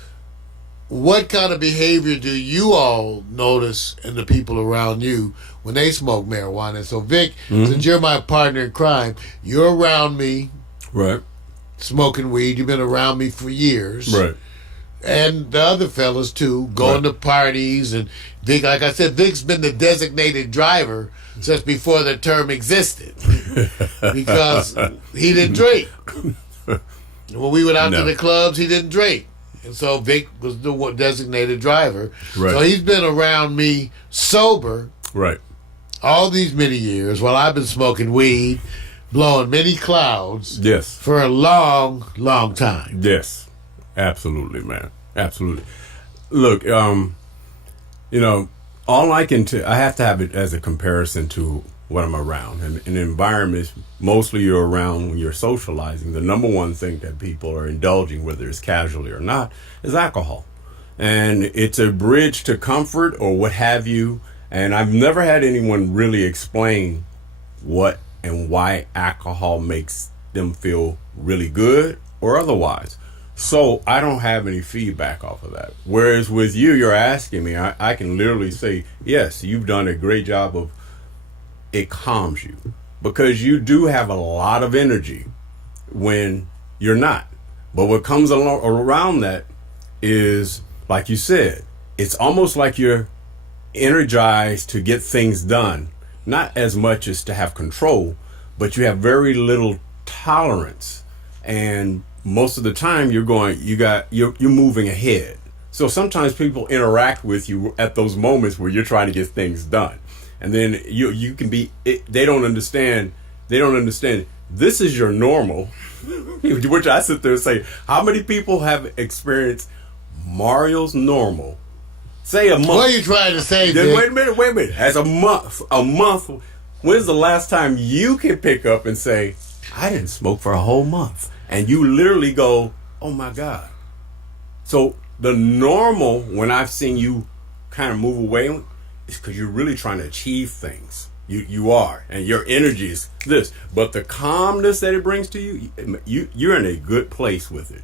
what kind of behavior do you all notice in the people around you when they smoke marijuana? So, Vic, since you're my partner in crime, you're around me Right. smoking weed. You've been around me for years. Right. And the other fellas, too, going to parties. And Vic, like I said, Vic's been the designated driver since before the term existed because he didn't drink. When we went out to the clubs, he didn't drink. And so Vic was the designated driver. Right. So he's been around me sober Right. all these many years while I've been smoking weed, blowing many clouds Yes. for a long, long time. Yes. Absolutely, man. Absolutely. Look, you know, all I can I have to have it as a comparison to what I'm around. And in environments, mostly you're around when you're socializing, the number one thing that people are indulging, whether it's casually or not, is alcohol. And it's a bridge to comfort or what have you. And I've never had anyone really explain what and why alcohol makes them feel really good or otherwise. So I don't have any feedback off of that. Whereas with you, you're asking me, I can literally say, yes, you've done a great job of, it calms you. Because you do have a lot of energy when you're not. But what comes around that is, like you said, it's almost like you're energized to get things done. Not as much as to have control, but you have very little tolerance. And most of the time you're moving ahead. So sometimes people interact with you at those moments where you're trying to get things done. And then you can be, they don't understand. This is your normal, which I sit there and say, how many people have experienced Mario's normal? Say a month. What are you trying to say, Then, Vic? wait a minute. As a month, when's the last time you can pick up and say, I didn't smoke for a whole month? And you literally go, oh my God. So the normal, when I've seen you kind of move away, is because you're really trying to achieve things. You are, and your energy is this. But the calmness that it brings to you're in a good place with it.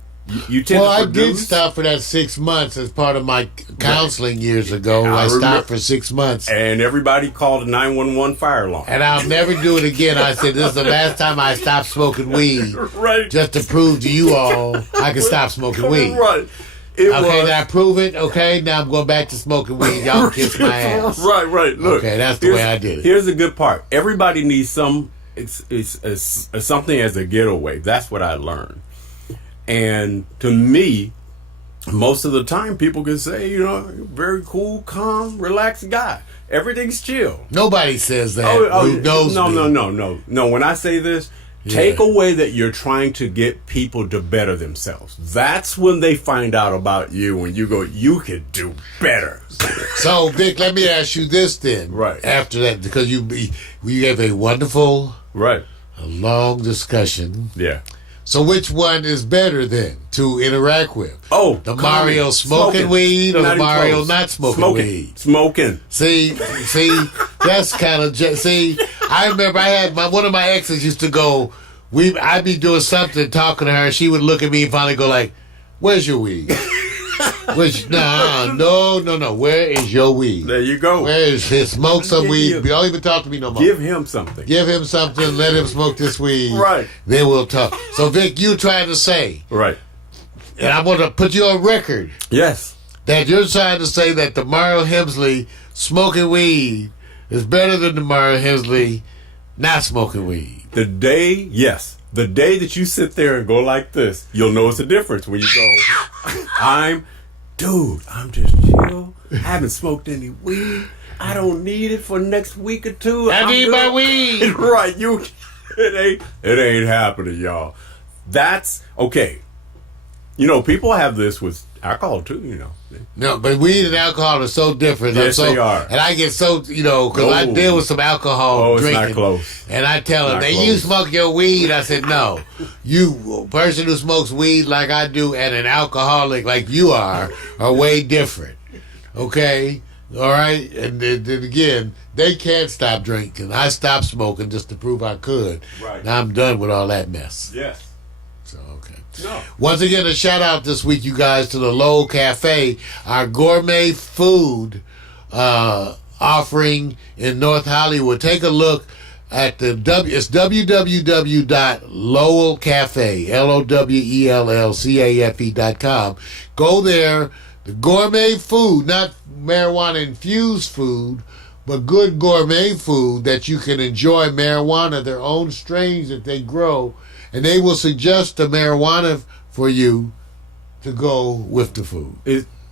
You tend Well, to I produce. did stop for that 6 months as part of my counseling years ago. I I remember- stopped for 6 months. And everybody called a 911 fire alarm. And I'll never do it again. I said, this is the last time I stopped smoking weed. Right. Just to prove to you all I can stop smoking weed. Right. Okay, did I prove it? Okay, now I'm going back to smoking weed. Y'all kiss my ass. Right. Look, Okay, that's the way I did it. Here's the good part. Everybody needs something as a getaway. That's what I learned. And to me, most of the time, people can say, you're a very cool, calm, relaxed guy. Everything's chill. Nobody says that. Who knows me. No. When I say this, take away that you're trying to get people to better themselves. That's when they find out about you, when you go, you could do better. So, Vic, let me ask you this then. Right. After that, because you gave a wonderful, Right. a long discussion. Yeah. So which one is better then to interact with? Oh, the Mario smoking weed or Not the even Mario close. not smoking weed? Smoking. See, that's kind of see. I remember I had one of my exes used to go. I'd be doing something, talking to her, and she would look at me and finally go like, "Where's your weed?" No. Where is your weed? There you go. Where is his smoke some weed? Don't even talk to me no more. Give him something. Give him something. Let him smoke this weed. Right. Then we'll talk. So, Vic, you trying to say, Right. and I want to put you on record Yes. that you're trying to say that the Mario Hemsley smoking weed is better than the Mario Hemsley not smoking weed. The day that you sit there and go like this, you'll notice the difference when you go, I'm just chill. I haven't smoked any weed. I don't need it for next week or two. I need my weed. Right. It ain't happening, y'all. That's okay. People have this with alcohol too, No, but weed and alcohol are so different. Yes, they are. And I get so, because I deal with some alcohol it's drinking. not close. And I tell them, Not you close. smoke your weed? I said, no. You, a person who smokes weed like I do and an alcoholic like you are way different. Okay? All right? And then again, they can't stop drinking. I stopped smoking just to prove I could. Right. Now I'm done with all that mess. Yes. So, okay. No. Once again, a shout out this week, you guys, to the Lowell Cafe, our gourmet food offering in North Hollywood. Take a look at it's www.lowellcafe, LOWELLCAFE.com. Go there. The gourmet food, not marijuana infused food, but good gourmet food that you can enjoy marijuana, their own strains that they grow, and they will suggest the marijuana for you to go with the food.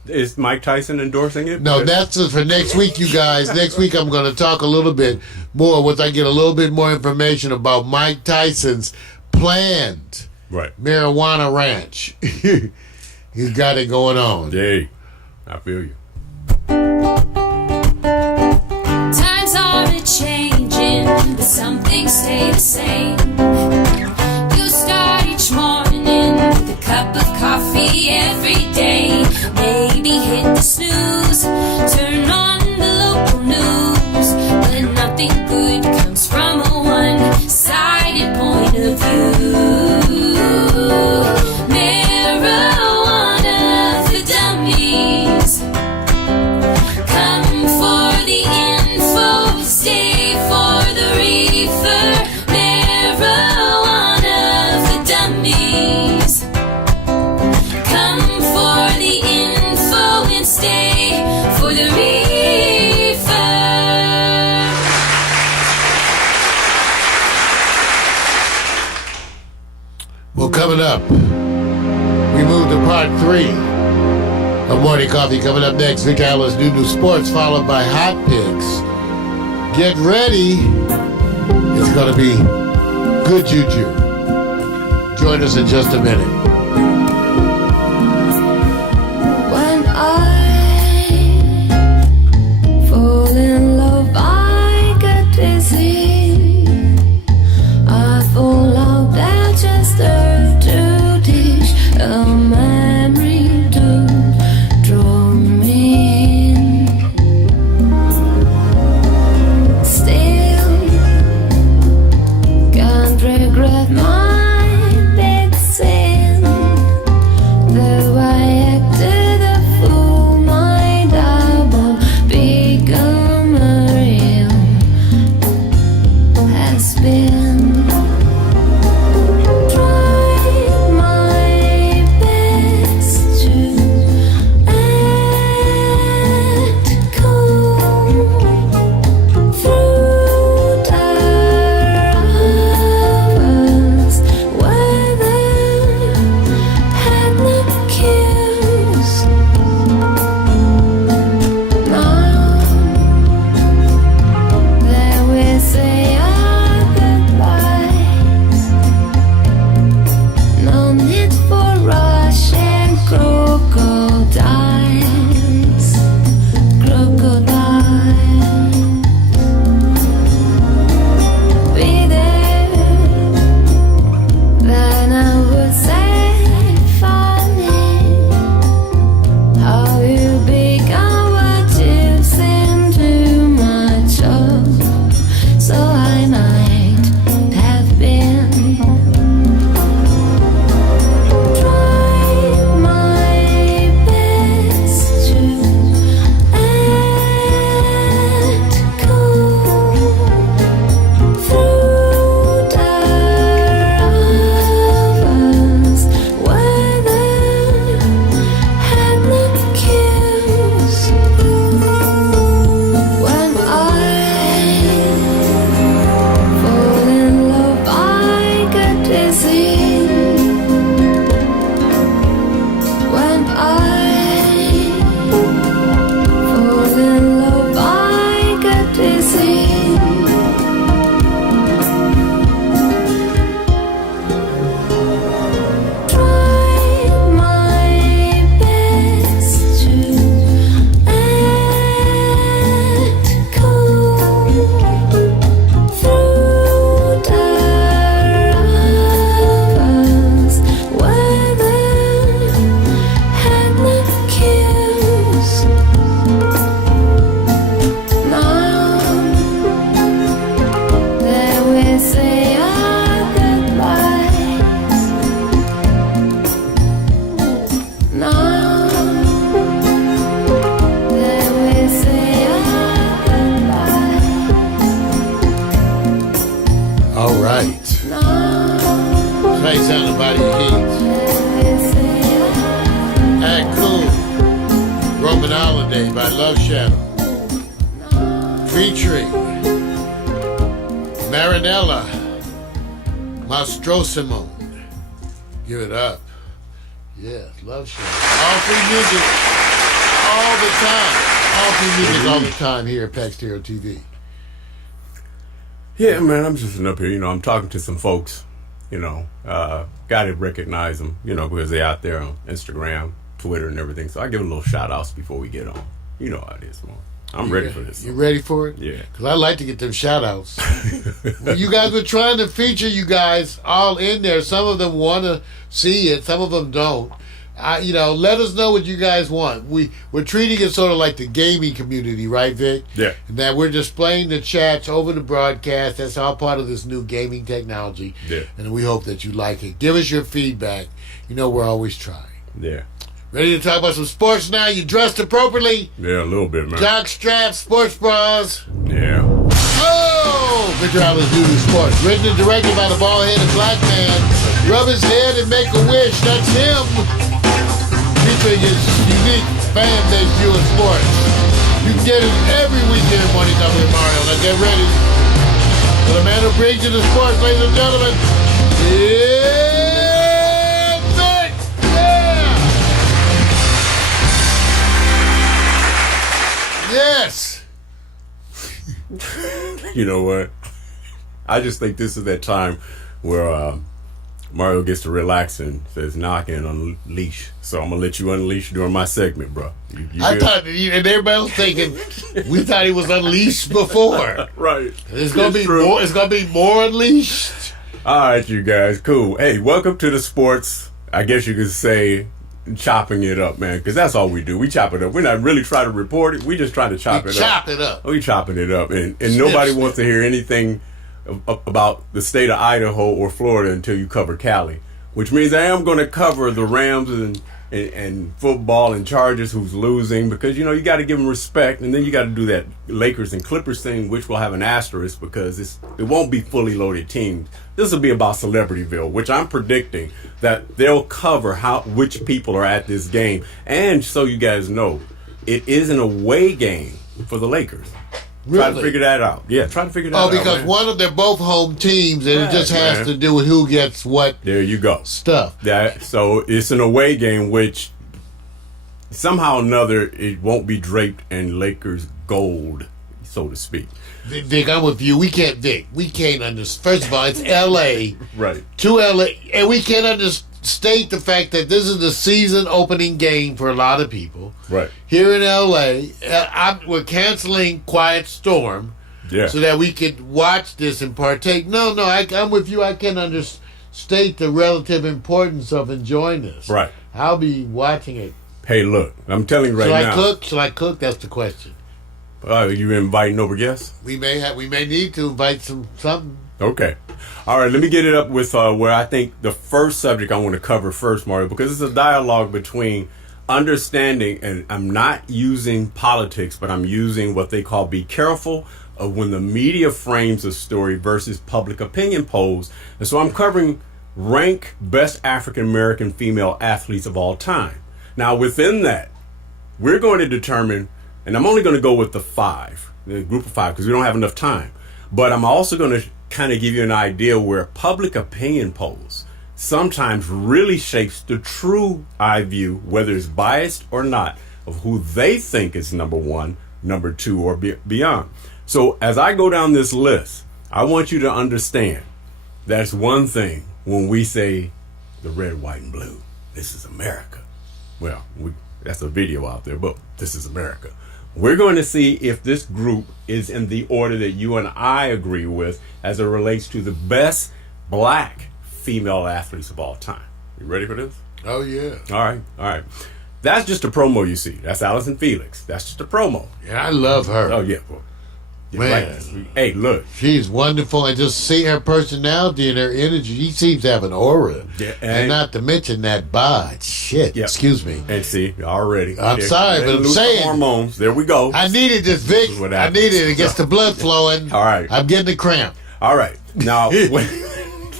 Is Mike Tyson endorsing it? No, that's for next week, you guys. Next week I'm going to talk a little bit more once I get a little bit more information about Mike Tyson's planned marijuana ranch. He's got it going on. Yay. I feel you. Times are a-changing, but some things stay the same. You start each morning with a cup of coffee every day. Maybe hit the snooze, turn on the local news, but nothing good comes from a one-sided point of view. Marijuana for dummies. Come for the info, stay for the reefer. Marijuana for dummies. Come for the info and stay for the reefer. Well, coming up, we move to part 3 of Morning Coffee. Coming up next, Vic Allen's new sports, followed by Hot Picks. Get ready. It's going to be good juju. Join us in just a minute. When I fall in love, I get dizzy. I fall out there just to teach a memory to draw me in. Still can't regret my big sin. Day by Love Shadow. Featuring Marinella Mastrosimo. Give it up. Yes, Love Shadow. All free music all the time. All free music all the time here at Pax Stereo TV. Yeah, man, I'm just up here, I'm talking to some folks, got to recognize them, because they're out there on Instagram, Twitter, and everything. So I give a little shout-outs before we get on. You know how it is, man. I'm ready for this. You ready for it? Yeah. Because I like to get them shout-outs. You guys were trying to feature you guys all in there. Some of them want to see it. Some of them don't. Let us know what you guys want. We're treating it sort of like the gaming community, right, Vic? Yeah. And that we're displaying the chats over the broadcast. That's all part of this new gaming technology. Yeah. And we hope that you like it. Give us your feedback. We're always trying. Yeah. Ready to talk about some sports now? You dressed appropriately? Yeah, a little bit, man. Jock straps, sports bras. Yeah. Oh! Victor Allen's Duty Sports. Written and directed by the bald-headed black man. Rub his head and make a wish. That's him. Featuring his unique fan-based view of sports. You can get it every weekend morning up with Mario. Now get ready for the man who brings you the sports, ladies and gentlemen. It's Vic! Yeah! Yes! You know what? I just think this is that time where Mario gets to relax and says, now I can unleash. So I'm going to let you unleash during my segment, bro. I thought, and everybody was thinking, we thought he was unleashed before. Right. It's going to be more. It's going to be more unleashed. All right, you guys. Cool. Hey, welcome to the sports. I guess you could say chopping it up, man, because that's all we do. We chop it up. We're not really trying to report it. We just trying to chop it up. We chopping it up. And nobody wants to hear anything about the state of Idaho or Florida until you cover Cali, which means I am going to cover the Rams and football and Chargers who's losing, because you got to give them respect, and then you got to do that Lakers and Clippers thing, which will have an asterisk because it won't be fully loaded teams. This will be about Celebrityville, which I'm predicting that they'll cover which people are at this game, and so you guys know it is an away game for the Lakers. Really? Try to figure that out. Yeah, try to figure that out. Oh, because they're both home teams, and it just has to do with who gets what. There you go. Stuff. So it's an away game, which somehow or another it won't be draped in Lakers gold, so to speak. Vic, I'm with you. We can't understand. First of all, it's L.A. Right. To L.A. And we can't understate the fact that this is the season opening game for a lot of people. Right. Here in L.A., we're canceling Quiet Storm so that we could watch this and partake. No, I'm with you. I can't understate the relative importance of enjoying this. Right. I'll be watching it. Hey, look, I'm telling you right now. Shall I cook? That's the question. You inviting over guests? We may need to invite something. Okay. All right, let me get it up with where I think the first subject I want to cover first, Mario, because it's a dialogue between understanding, and I'm not using politics, but I'm using what they call be careful of when the media frames a story versus public opinion polls. And so I'm covering rank best African American female athletes of all time. Now, within that, we're going to determine, and I'm only going to go with the group of five, because we don't have enough time. But I'm also going to kind of give you an idea where public opinion polls sometimes really shapes the true eye view, whether it's biased or not, of who they think is number one, number two, or beyond. So as I go down this list, I want you to understand that's one thing when we say the red, white, and blue. This is America. Well, that's a video out there, but this is America. We're going to see if this group is in the order that you and I agree with as it relates to the best black female athletes of all time. You ready for this? Oh, yeah. All right. That's just a promo, you see. That's Allison Felix. That's just a promo. Yeah, I love her. Oh, yeah. Well, man. Right. Hey, look. She's wonderful, and just see her personality and her energy. She seems to have an aura. Yeah, and not to mention that bod. Shit. Yeah. Excuse me. And see, already. I'm sorry, but I'm saying. Hormones. There we go. I needed this, Vic. I needed it. It gets the blood flowing. All right. I'm getting a cramp. All right. Now,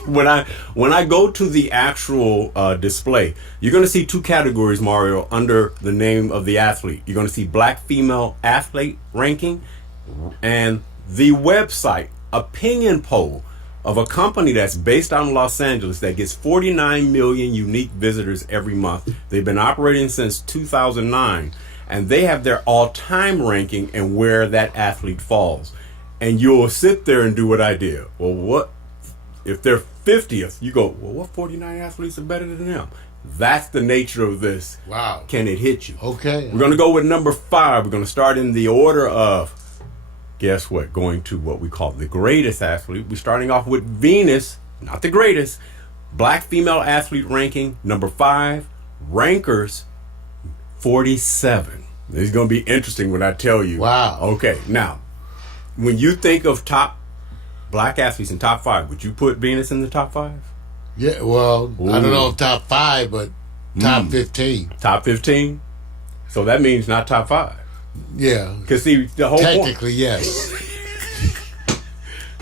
when I go to the actual display, you're going to see two categories, Mario, under the name of the athlete. You're going to see Black Female Athlete ranking and the website opinion poll of a company that's based out in Los Angeles that gets 49 million unique visitors every month. They've been operating since 2009, and they have their all-time ranking and where that athlete falls. And you'll sit there and do what I did. Well, what if they're 50th? You go, well, what 49 athletes are better than them? That's the nature of this. Wow. Can it hit you? Okay. We're going to go with number 5. We're going to start in the order of, guess what, going to what we call the greatest athlete. We're starting off with Venus, not the greatest. Black female athlete ranking, number 5. Rankers, 47. This is going to be interesting when I tell you. Wow. Okay, now, when you think of top black athletes in top 5, would you put Venus in the top 5? Yeah, well, Ooh. I don't know if top 5, but top 15. Top 15? So that means not top 5. Yeah. Because see, the whole point. Technically, yes.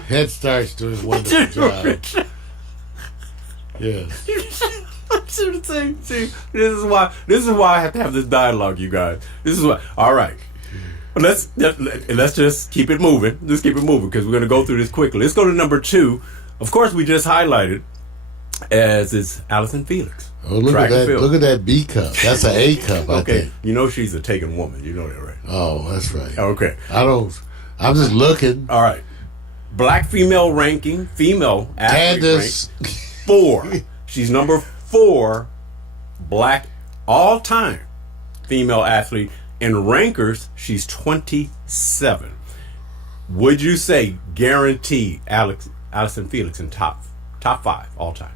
Head Start's doing a wonderful job. Yes. See, this is why I have to have this dialogue, you guys. This is why. All right, let's just keep it moving. Let's keep it moving because we're going to go through this quickly. Let's go to number 2. Of course, we just highlighted as is Allison Felix. Oh, look at that! Look at that B cup. That's an A cup. I Okay, think. you know she's a taken woman. You know that, right? Oh, that's right. Okay. I'm just looking. All right. Black female ranking, female athlete Candace. rank, 4. She's number 4 black all-time female athlete. In rankers, she's 27. Would you say guaranteed Allison Felix in top 5 all-time?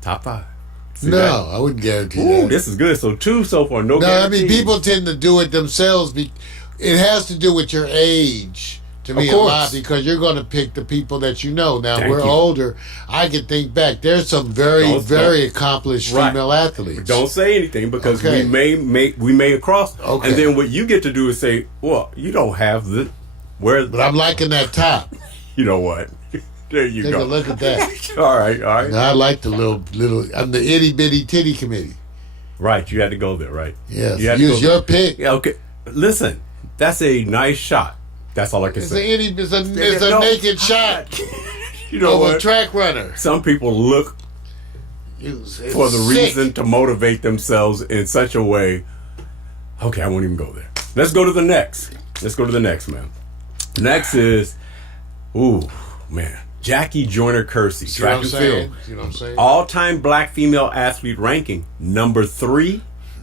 Top 5. See No, that? I wouldn't guarantee Ooh, that. this is good. So 2 so far. No, No, I mean, guarantees. people tend to do it themselves. It has to do with your age, to me, Of a course. lot, because you're going to pick the people that you know. Now, Thank we're you. older. I can think back. There's some very, very accomplished Right. female athletes. Don't say anything because Okay. we may cross. Okay. And then what you get to do is say, well, you don't have the where. But I'm liking that top. You know what? There you Take go. a look at that. All right. Now, I like the little. I'm the itty bitty titty committee. Right, you had to go there, right? Yes. You had to Use go your pick. Yeah, okay. Listen, that's a nice shot. That's all I can It's say. it's a No. naked shot You know of a what? track runner. Some people look It's for the sick. reason to motivate themselves in such a way. Okay, I won't even go there. Let's go to the next. Let's go to the next, man. Next is, man, Jackie Joyner Kersey, See what track I'm and saying? field. See what I'm saying? All-time black female athlete ranking, number 3.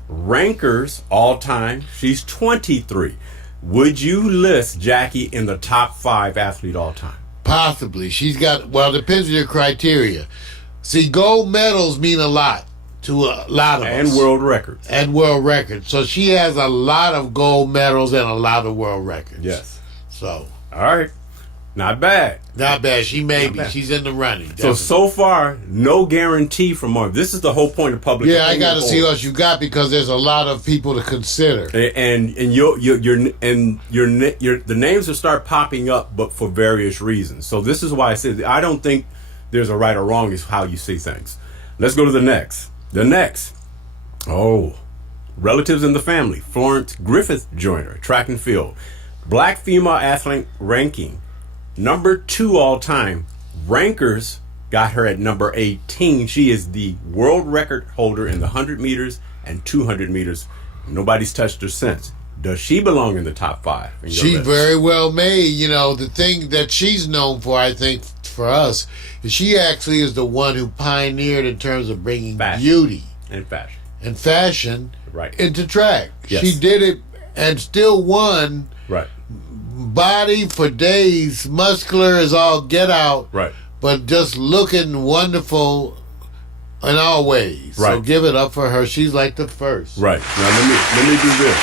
Rankers, all-time, she's 23. Would you list Jackie in the top 5 athlete all-time? Possibly. She's got, well, depends on your criteria. See, gold medals mean a lot to a lot of And us. world records. And world records. So she has a lot of gold medals and a lot of world records. Yes. So, All right. Not bad. not bad. She may Not be. bad. She's in the running. So definitely. far, no guarantee from Mark. This is the whole point of public. Yeah, I opinion got to see polls. what you got because there's a lot of people to consider. And the names will start popping up, but for various reasons. So this is why I said I don't think there's a right or wrong. Is how you see things. Let's go to the next. The next. Oh, relatives in the family. Florence Griffith Joyner, track and field, black female athlete ranking, number 2 all time. Rankers got her at number 18. She is the world record holder in the 100 meters and 200 meters. Nobody's touched her since. Does she belong in the top 5? in your She list? very well may. You know, the thing that she's known for, I think, for us, is she actually is the one who pioneered in terms of bringing Fashion. beauty and fashion. and fashion Right. into track. Yes. She did it and still won. Right. Body for days, muscular as all get out, Right. but just looking wonderful in all ways. So Right. give it up for her. She's like the first. Right. Now let me do this.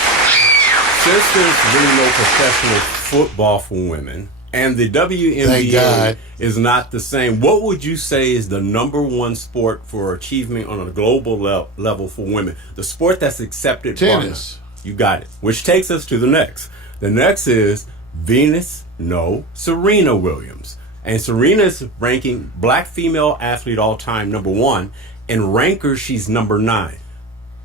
Since there's really no professional football for women and the Thank WNBA God. is not the same, what would you say is the number 1 sport for achievement on a global level for women? The sport that's accepted. Tennis. You got it. Which takes us to the next. The next is Serena Williams. And Serena's ranking black female athlete all time #1. In rankers, she's #9.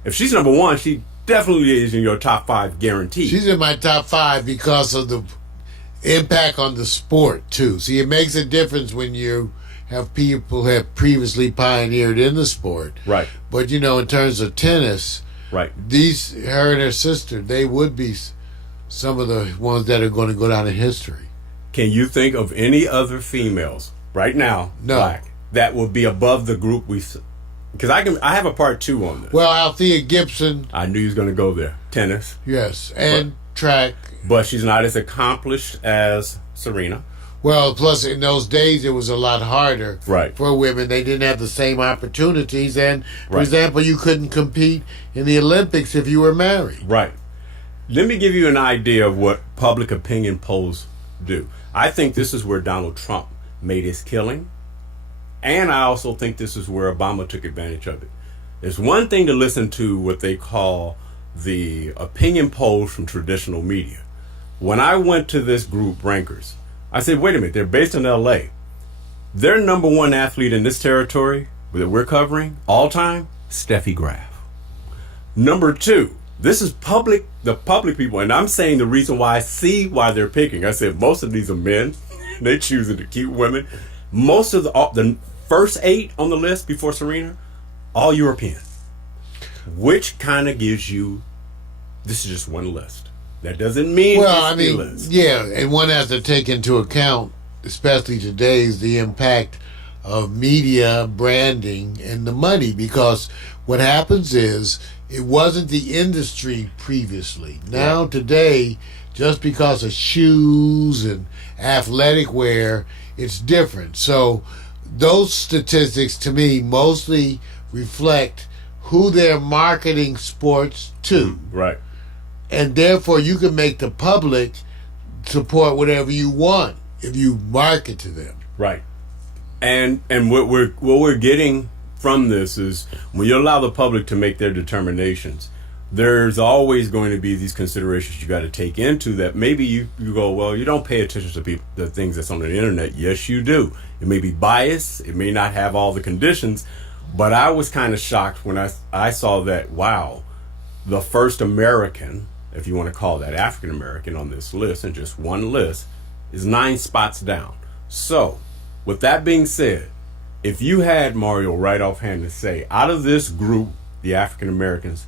If she's #1, she definitely is in your top 5 guaranteed. She's in my top 5 because of the impact on the sport too. See, it makes a difference when you have people who have previously pioneered in the sport. Right. But you know, in terms of tennis, Right. her and her sister, they would be some of the ones that are going to go down in history. Can you think of any other females right now, No. black, that will be above the group we? Because I have a part 2 on this. Well, Althea Gibson, I knew he was going to go there. Tennis, yes, and track. but she's not as accomplished as Serena. Well, plus in those days it was a lot harder Right. for women. They didn't have the same opportunities, and for Right. example, you couldn't compete in the Olympics if you were married. Right. Let me give you an idea of what public opinion polls do. I think this is where Donald Trump made his killing, and I also think this is where Obama took advantage of it. It's one thing to listen to what they call the opinion polls from traditional media. When I went to this group, Rankers, I said, wait a minute, they're based in LA. Their #1 athlete in this territory that we're covering all time, Steffi Graf. #2, this is the public people, and I'm saying the reason why I see why they're picking. I said most of these are men. They choosing to keep women. Most of the first 8 on the list before Serena, all European. Which kind of gives you, this is just one list. That doesn't mean Well, it's I the mean, list. yeah, and one has to take into account, especially today's, the impact of media, branding, and the money. Because what happens is, it wasn't the industry previously. Now, today, just because of shoes and athletic wear, it's different. So, those statistics, to me, mostly reflect who they're marketing sports to. Right. And therefore, you can make the public support whatever you want if you market to them. Right. And what we're getting from this is when you allow the public to make their determinations, there's always going to be these considerations you got to take into that. Maybe you go, well, you don't pay attention to the things that's on the internet. Yes, you do. It may be biased. It may not have all the conditions. But I was kind of shocked when I saw that, wow, the first American, if you want to call that African American on this list, and just one list, is 9 spots down. So, with that being said, if you had Mario right offhand to say, out of this group, the African Americans,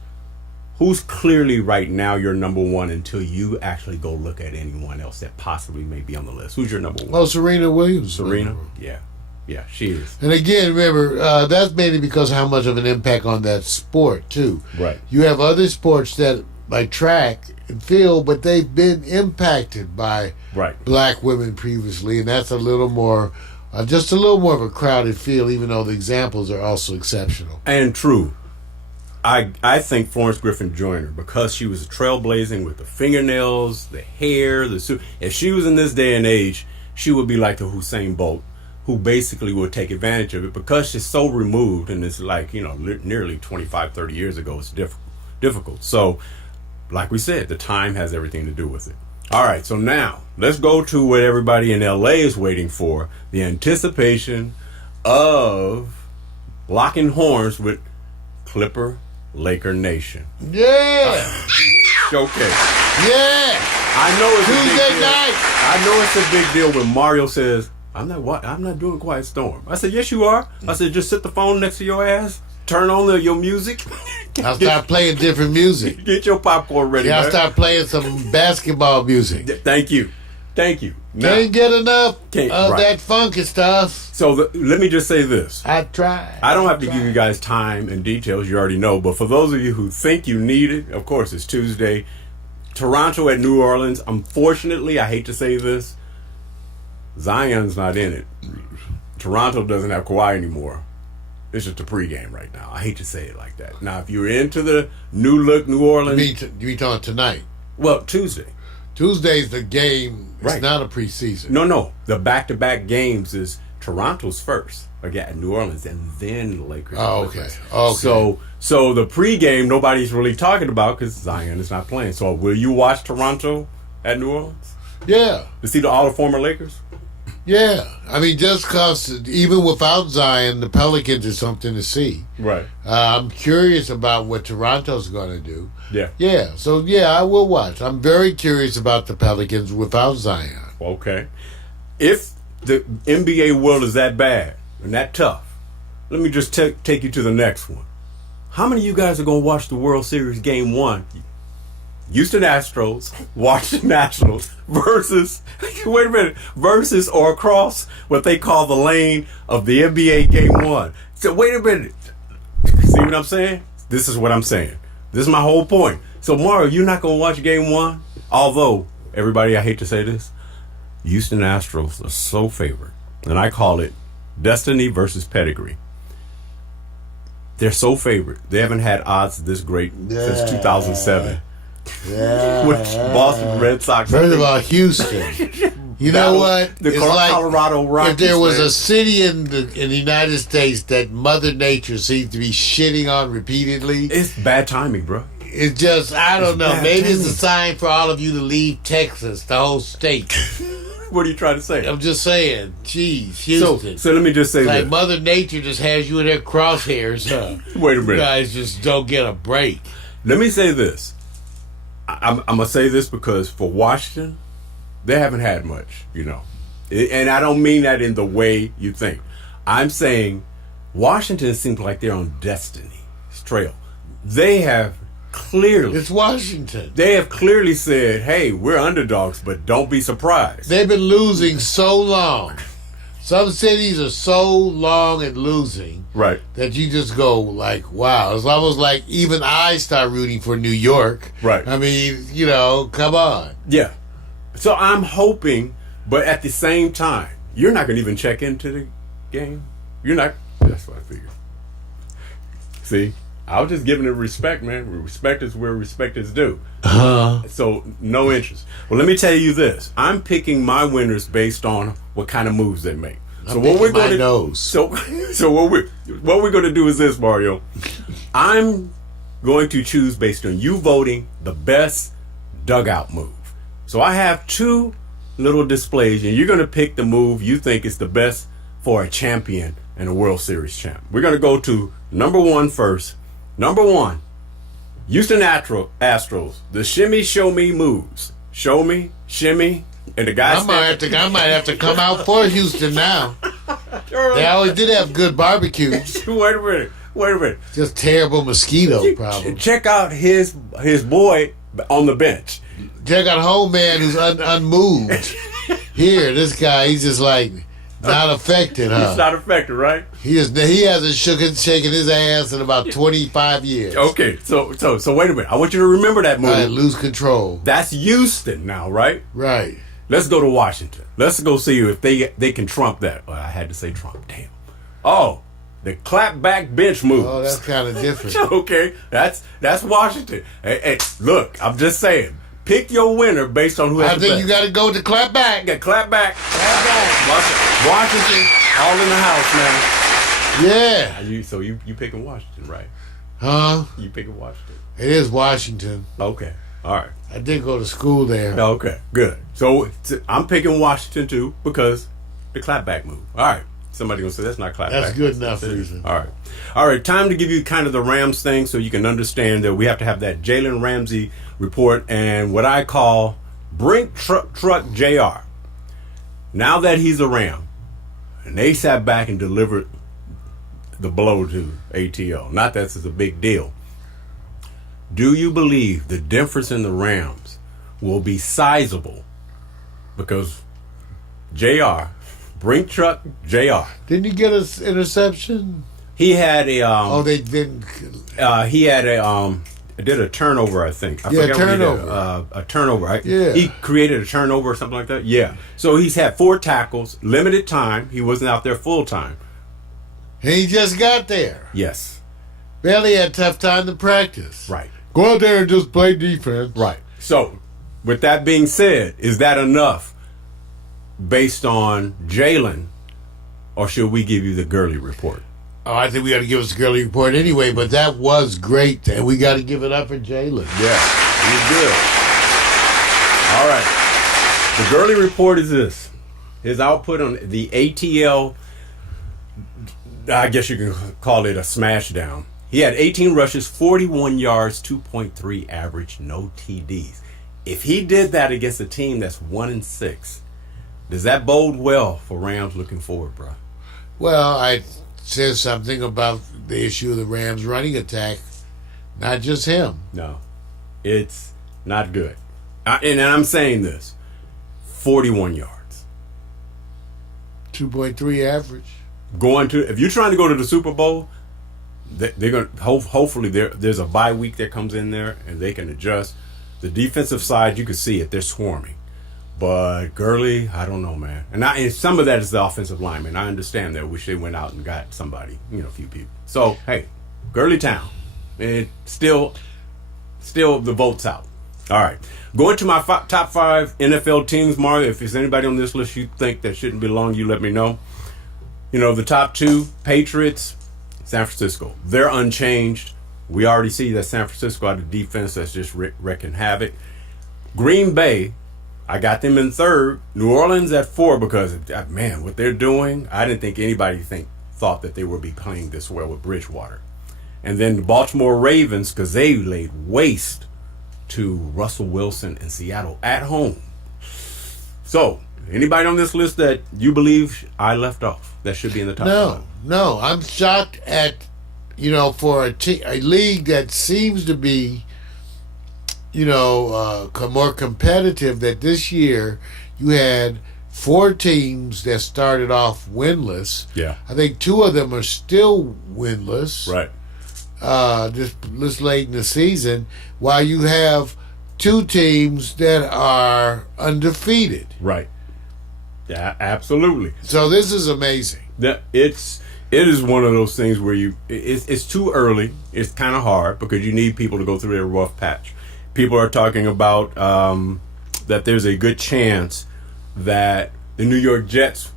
who's clearly right now your #1 until you actually go look at anyone else that possibly may be on the list? Who's your #1? Oh, Serena Williams. Serena? Yeah. Yeah, she is. And again, remember, that's mainly because of how much of an impact on that sport, too. Right. You have other sports that, like track and field, but they've been impacted by Right. black women previously, and that's a little more, just a little more of a crowded field, even though the examples are also exceptional. And true. I think Florence Griffin Joyner, because she was trailblazing with the fingernails, the hair, the suit. If she was in this day and age, she would be like the Usain Bolt, who basically would take advantage of it because she's so removed, and it's like, nearly 25, 30 years ago, it's difficult. So, like we said, the time has everything to do with it. All right, so now let's go to what everybody in LA is waiting for, the anticipation of locking horns with Clipper Laker Nation. Yeah! Showcase. Yeah! I know it's a Tuesday big deal. night! I know it's a big deal when Mario says, I'm not doing Quiet Storm. I said, yes, you are. I said, just sit the phone next to your ass, turn on your music. I'll start playing different music. Get your popcorn ready. Yeah, I'll man. start playing some basketball music. Thank you. Now, Can't get enough of right. that funky stuff. So let me just say this. I tried. I don't have to give you guys time and details. You already know. But for those of you who think you need it, of course, it's Tuesday. Toronto at New Orleans. Unfortunately, I hate to say this, Zion's not in it. Toronto doesn't have Kawhi anymore. It's just a pregame right now. I hate to say it like that. Now, if you're into the new look New Orleans... You mean talking tonight? Well, Tuesday. Tuesday's the game. It's Right. not a preseason. No. The back-to-back games is Toronto's first. Again, New Orleans, and then the Lakers. Oh, and okay. Clippers. Okay. So the pregame, nobody's really talking about because Zion is not playing. So will you watch Toronto at New Orleans Yeah. to see all the former Lakers? Yeah, I mean, just because even without Zion, the Pelicans is something to see. Right. I'm curious about what Toronto's going to do. Yeah. Yeah, so yeah, I will watch. I'm very curious about the Pelicans without Zion. Okay. If the NBA world is that bad and that tough, let me just take you to the next one. How many of you guys are going to watch the World Series Game 1? Houston Astros, Washington Nationals versus, wait a minute, versus or across what they call the lane of the NBA Game 1. So wait a minute. See what I'm saying? This is what I'm saying. This is my whole point. So Mario, you're not going to watch Game 1? Although, everybody, I hate to say this, Houston Astros are so favored. And I call it destiny versus pedigree. They're so favored. They haven't had odds this great since 2007. Yeah. Which Boston Red Sox. First of all, Houston. You know what? The It's Colorado like Rockies. if there was man. a city in the United States that Mother Nature seems to be shitting on repeatedly, It's bad timing, bro. it's just, I don't know. bad Maybe it's a timing. sign for all of you to leave Texas, the whole state. What are you trying to say? I'm just saying. Jeez, So, Houston. so let me just say Like this. Mother Nature just has you in her crosshairs, huh? Wait a You minute. guys just don't get a break. Let me say this. I'm going to say this because for Washington, they haven't had much, you know. And I don't mean that in the way you think. I'm saying Washington seems like they're on destiny's trail. They have clearly, It's Washington. they have clearly said, hey, we're underdogs, but don't be surprised. They've been losing so long. Some cities are so long at losing Right. that you just go like, wow. It's almost like even I start rooting for New York. Right. I mean, you know, come on. Yeah. So I'm hoping, but at the same time, you're not going to even check into the game. You're not. That's what I figured. See, I was just giving it respect, man. Respect is where respect is due. So no interest. Well, let me tell you this. I'm picking my winners based on what kind of moves they make. So what we're going to nose. so what we're going to do is this, Mario. I'm going to choose based on you voting the best dugout move. So I have two little displays, and you're going to pick the move you think is the best for a champion and a World Series champ. We're going to go to number one first. Number one, Houston Astros, the shimmy show me moves. Show me, shimmy, and the guy I might have to come out for Houston now. They always did have good barbecues. Wait a minute. Just terrible mosquito problem. Check out his boy on the bench. Check out home man who's unmoved. Here, this guy, he's just like not affected, huh? He's not affected, right? He hasn't shaken his ass in about 25 years. Okay, so wait a minute. I want you to remember that move. All right, lose control. That's Houston now, right? Right. Let's go to Washington. Let's go see if they can trump that. Well, I had to say Trump. Damn. Oh, the clap back bench move. Oh, that's kind of different. Okay, that's Washington. Hey, look, I'm just saying. Pick your winner based on who has I the think best. you got to go to clap back. Yeah, clap back. Washington, all in the house, man. Yeah. You picking Washington, right? Huh? You picking Washington. It is Washington. Okay. All right. I did go to school there. Okay. Good. So I'm picking Washington too because the clapback move. All right. Somebody gonna say that's not clapback. That's good enough reason. All right. All right. Time to give you kind of the Rams thing so you can understand that we have to have that Jalen Ramsey report and what I call Brink Truck JR. Now that he's a Ram, and they sat back and delivered the blow to ATL. Not that this is a big deal. Do you believe the difference in the Rams will be sizable? Because JR, Brink Truck JR. Didn't you get an interception? He had a They didn't. did a turnover, I think. I Yeah, forget what he did. turnover. A turnover. Right? Yeah. He created a turnover or something like that. Yeah. So he's had 4 tackles, limited time. He wasn't out there full time. He just got there. Yes. Barely had tough time to practice. Right. Go out there and just play defense. Right. So, with that being said, is that enough based on Jalen, or should we give you the Gurley report? Oh, I think we got to give us a Gurley report anyway, but that was great, and we got to give it up for Jalen. Yeah, he's good. All right. The Gurley report is this. His output on the ATL, I guess you can call it a smash down. He had 18 rushes, 41 yards, 2.3 average, no TDs. If he did that against a team that's 1-6, does that bode well for Rams looking forward, bro? Well, I said something about the issue of the Rams running attack. Not just him. No, it's not good. And I'm saying this, 41 yards. 2.3 average. If you're trying to go to the Super Bowl, they're going to hopefully there's a bye week that comes in there and they can adjust. The defensive side, you can see it, they're swarming. But Gurley, I don't know, man. And some of that is the offensive lineman. I understand that. I wish they went out and got somebody, a few people. So, hey, Gurley Town. And still the vote's out. All right. Going to my top 5 NFL teams, Mario. If there's anybody on this list you think that shouldn't belong, you let me know. The top 2, Patriots, San Francisco. They're unchanged. We already see that San Francisco had a defense that's just wrecking havoc. Green Bay, I got them in 3rd. New Orleans at 4 because, man, what they're doing, I didn't think anybody thought that they would be playing this well with Bridgewater. And then the Baltimore Ravens, because they laid waste to Russell Wilson in Seattle at home. So, anybody on this list that you believe I left off that should be in the top 5? No. I'm shocked at, for a league that seems to be, more competitive, that this year you had 4 teams that started off winless. Yeah. I think 2 of them are still winless. Right. This late in the season, while you have 2 teams that are undefeated. Right. Yeah, absolutely. So this is amazing. It is one of those things where it's too early. It's kind of hard because you need people to go through their rough patch. People are talking about that there's a good chance that the New York Jets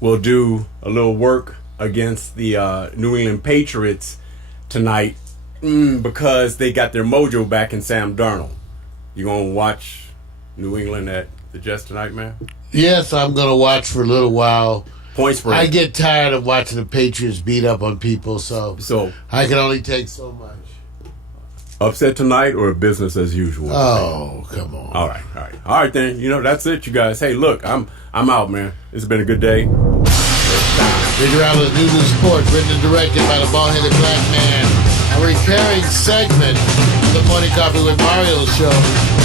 will do a little work against the New England Patriots tonight because they got their mojo back in Sam Darnold. You gonna watch New England at the Jets tonight, man? Yes, I'm gonna watch for a little while. Point spread. I get tired of watching the Patriots beat up on people, so I can only take so much. Upset tonight or business as usual? Oh, come on. All right then. That's it, you guys. Hey, look, I'm out, man. It's been a good day. Figure out New Sports, written and directed by the bald-headed black man. A recurring segment of the Morning Coffee with Mario show.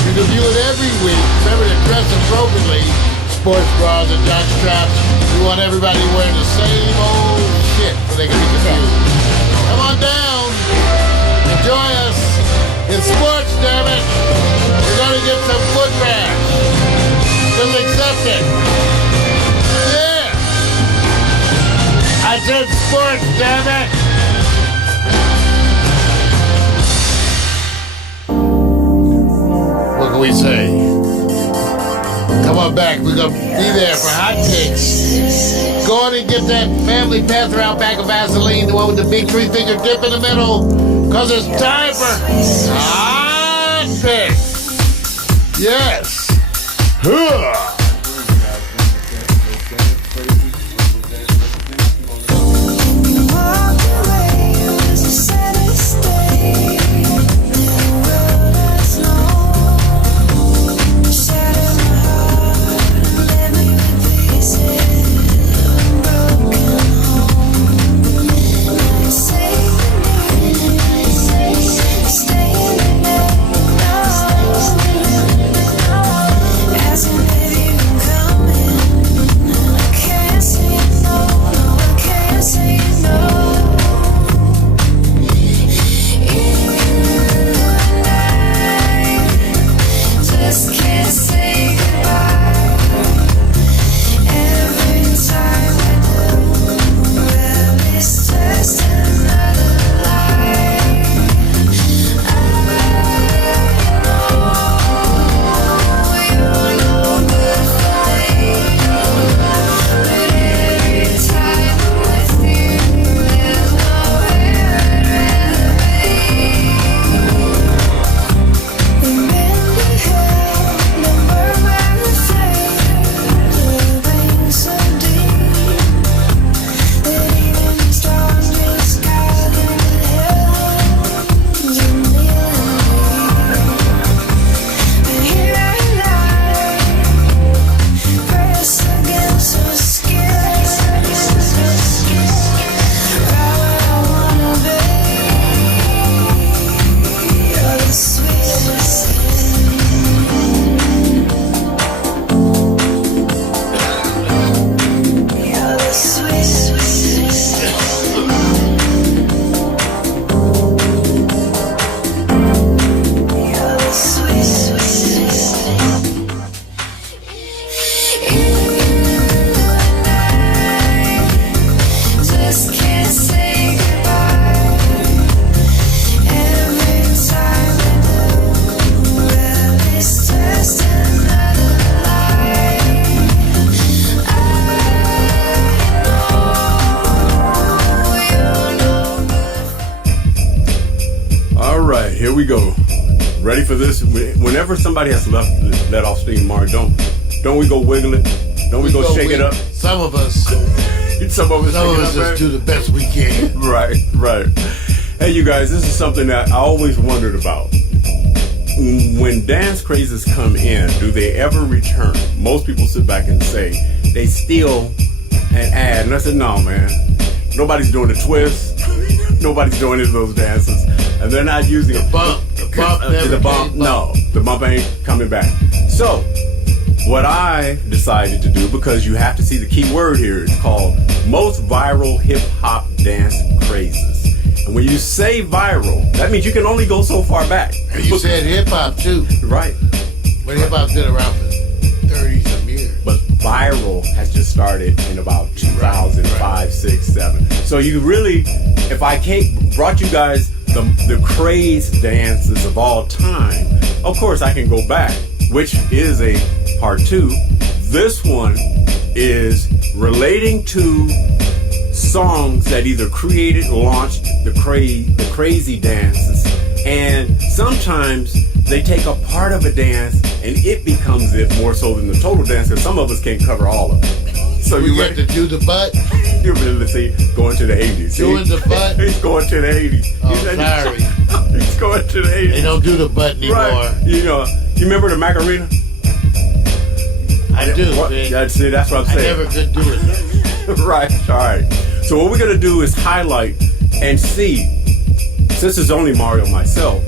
You can view it every week. Remember to dress appropriately. Sports bras and jock straps. We want everybody wearing the same old shit so they can be confused. Come on down. Enjoy us. It's sports, damn it. We're going to get some foot rash. Just accept it. Yeah. I said sports, damn it. What can we say? Come on back. We're going to be there for hot takes. Go on and get that family Panther out back of Vaseline, the one with the big 3-finger dip in the middle. Because it's time for hot picks. Yes. Huh. Just can't say goodbye. Every time I do, well, it's just another lie. All right, here we go. Ready for this? Whenever somebody has let off steam, Mark, don't we go wiggle it? Don't we go shake it up? Some of us Some of us just do the best we can. Right. Hey, you guys, this is something that I always wondered about. When dance crazes come in, do they ever return? Most people sit back and say they steal and add. And I said, no, man. Nobody's doing the twist. Nobody's doing any of those dances. And they're not using a bump. The bump, no. The bump ain't coming back. So, what I decided to do, because you have to see the key word here, it's called most viral hip-hop dance crazes. And when you say viral, that means you can only go so far back. And you said hip-hop, too. Right. But hip-hop's been around for 30-some years. But viral has just started in about 2005, 6, 7. So you really, if I brought you guys the craze dances of all time, of course I can go back, which is a part 2. This one is relating to songs that either created or launched the crazy dances, and sometimes they take a part of a dance and it becomes it more so than the total dance, because some of us can't cover all of it. So you have to do the butt? You're really going to the 80s. Doing the butt? He's going to the 80s. Oh, sorry. He's going to the 80s. They don't do the butt anymore. Right. You remember the Macarena? I do, man. That's what I'm saying. I never could do it. Right. All right. So what we're going to do is highlight and see, since it's only Mario and myself,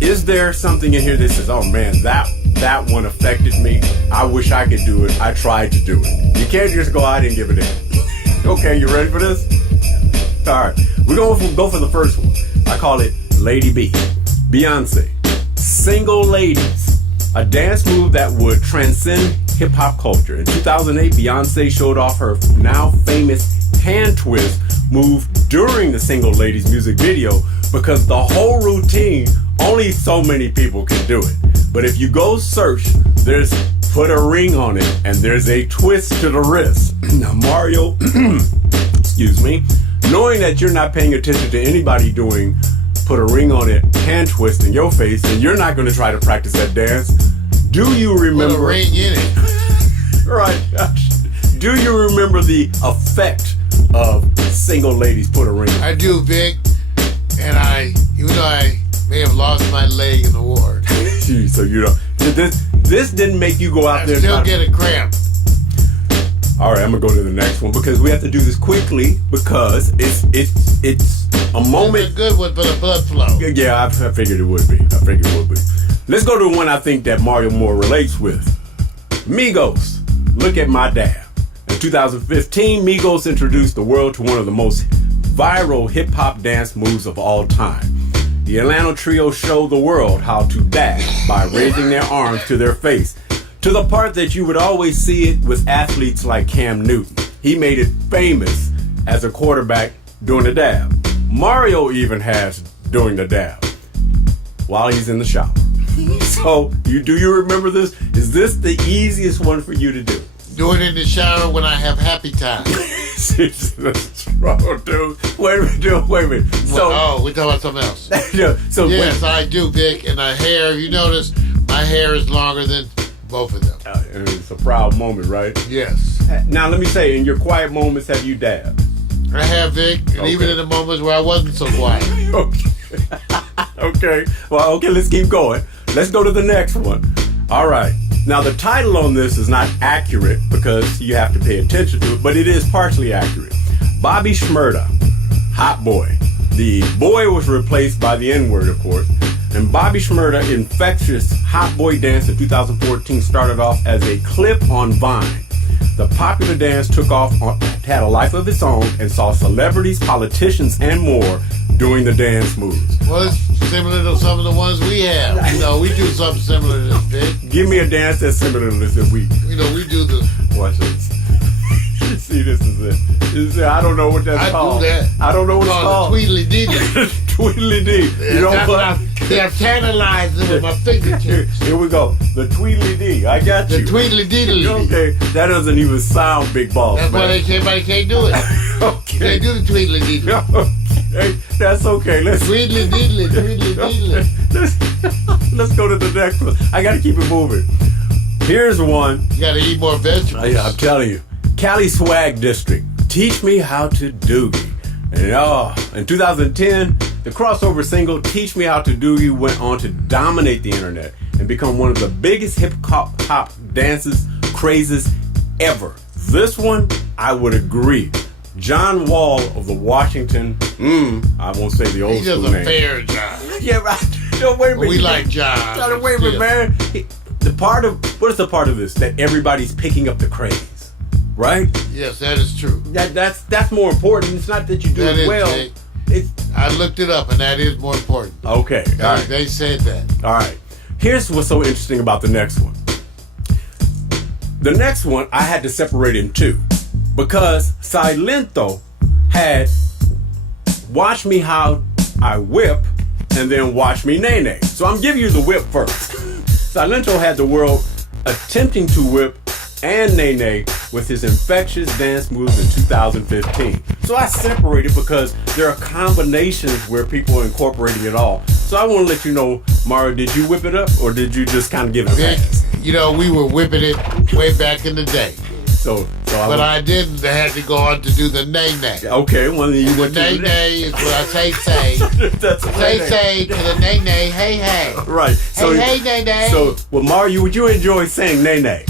is there something in here that says, oh man, that one affected me. I wish I could do it. I tried to do it. You can't just go out and give it in. Okay, you ready for this? All right. We're going to go for the first one. I call it Lady B. Beyonce. Single Ladies. A dance move that would transcend hip-hop culture. In 2008, Beyonce showed off her now famous hand twist move during the Single Ladies music video, because the whole routine, only so many people can do it. But if you go search, there's put a ring on it, and there's a twist to the wrist. Now, Mario, excuse me, knowing that you're not paying attention to anybody doing put a ring on it, hand twist in your face, and you're not going to try to practice that dance, do you remember... Put a ring in it. Right. Do you remember the effect of Single Ladies put a ring? I do, Vic. And even though I may have lost my leg in the war. So you know, this didn't make you go out there. I still get a cramp. All right, I'm gonna go to the next one because we have to do this quickly because it's a moment. It's a good one for the blood flow. Yeah, I figured it would be. Let's go to one I think that Mario more relates with. Migos. Look at my dab. In 2015, Migos introduced the world to one of the most viral hip-hop dance moves of all time. The Atlanta trio showed the world how to dab by raising their arms to their face, to the part that you would always see it with athletes like Cam Newton. He made it famous as a quarterback doing the dab. Mario even has doing the dab while he's in the shower. So, do you remember this? Is this the easiest one for you to do? Do it in the shower when I have happy time. That's wrong, dude. Wait a minute. So, we're talking about something else. So yes, I do, Vic. And the hair, you notice my hair is longer than both of them. It's a proud moment, right? Yes. Now, let me say, in your quiet moments, have you dabbed? I have, Vic. And even in the moments where I wasn't so quiet. Okay. Well, okay, let's keep going. Let's go to the next one. All right. Now, the title on this is not accurate because you have to pay attention to it, but it is partially accurate. Bobby Shmurda, Hot Boy. The boy was replaced by the N-word, of course. And Bobby Shmurda, infectious Hot Boy dance in 2014 started off as a clip on Vine. The popular dance took off, had a life of its own, and saw celebrities, politicians, and more doing the dance moves. Well, it's similar to some of the ones we have. You know, we do something similar to this, Vic. Give me a dance that's similar to this that we. You know, we do the... Watch this. See, this is it. I don't know what that's called. I do that. I don't know what it's called. The Tweedledee. Tweedledee. You know what? I've tantalized it with my fingertips. Here we go. The Tweedledee. I got you. The Tweedledee. Okay, that doesn't even sound big balls. That's why everybody can't do it. Okay. They do the Tweedledee. Okay, that's okay. Tweedledee. Let's go to the next one. I got to keep it moving. Here's one. You got to eat more vegetables. I'm telling you. Cali Swag District. Teach me how to doogie. And in 2010, the crossover single "Teach Me How to Doogie" went on to dominate the internet and become one of the biggest hip hop dances crazes ever. This one, I would agree. John Wall of the Washington, I won't say the old school name. He does a fair job. Yeah, right. No, wait a minute. We like John. Wait a minute, man. What is the part of this that everybody's picking up the craze, right? Yes, that is true. That's more important. It's not that you do it well. I looked it up, and that is more important. Okay, all right. They said that. All right. Here's what's so interesting about the next one. The next one I had to separate in two because Silento had "Watch Me How I Whip" and then "Watch Me Nay Nay." So I'm giving you the whip first. Silento had the world attempting to whip and nay nay with his infectious dance moves in 2015. So I separated because there are combinations where people are incorporating it all. So I want to let you know, Mario, did you whip it up or did you just kind of give it a pass? You know, we were whipping it way back in the day. But I didn't. I had to go on to do the nay nay. Okay, well then you went to the nay is what I say. That's say to the nay nay. Hey. Right. So, hey nay nay. So, well, Mario, would you enjoy saying nay nay?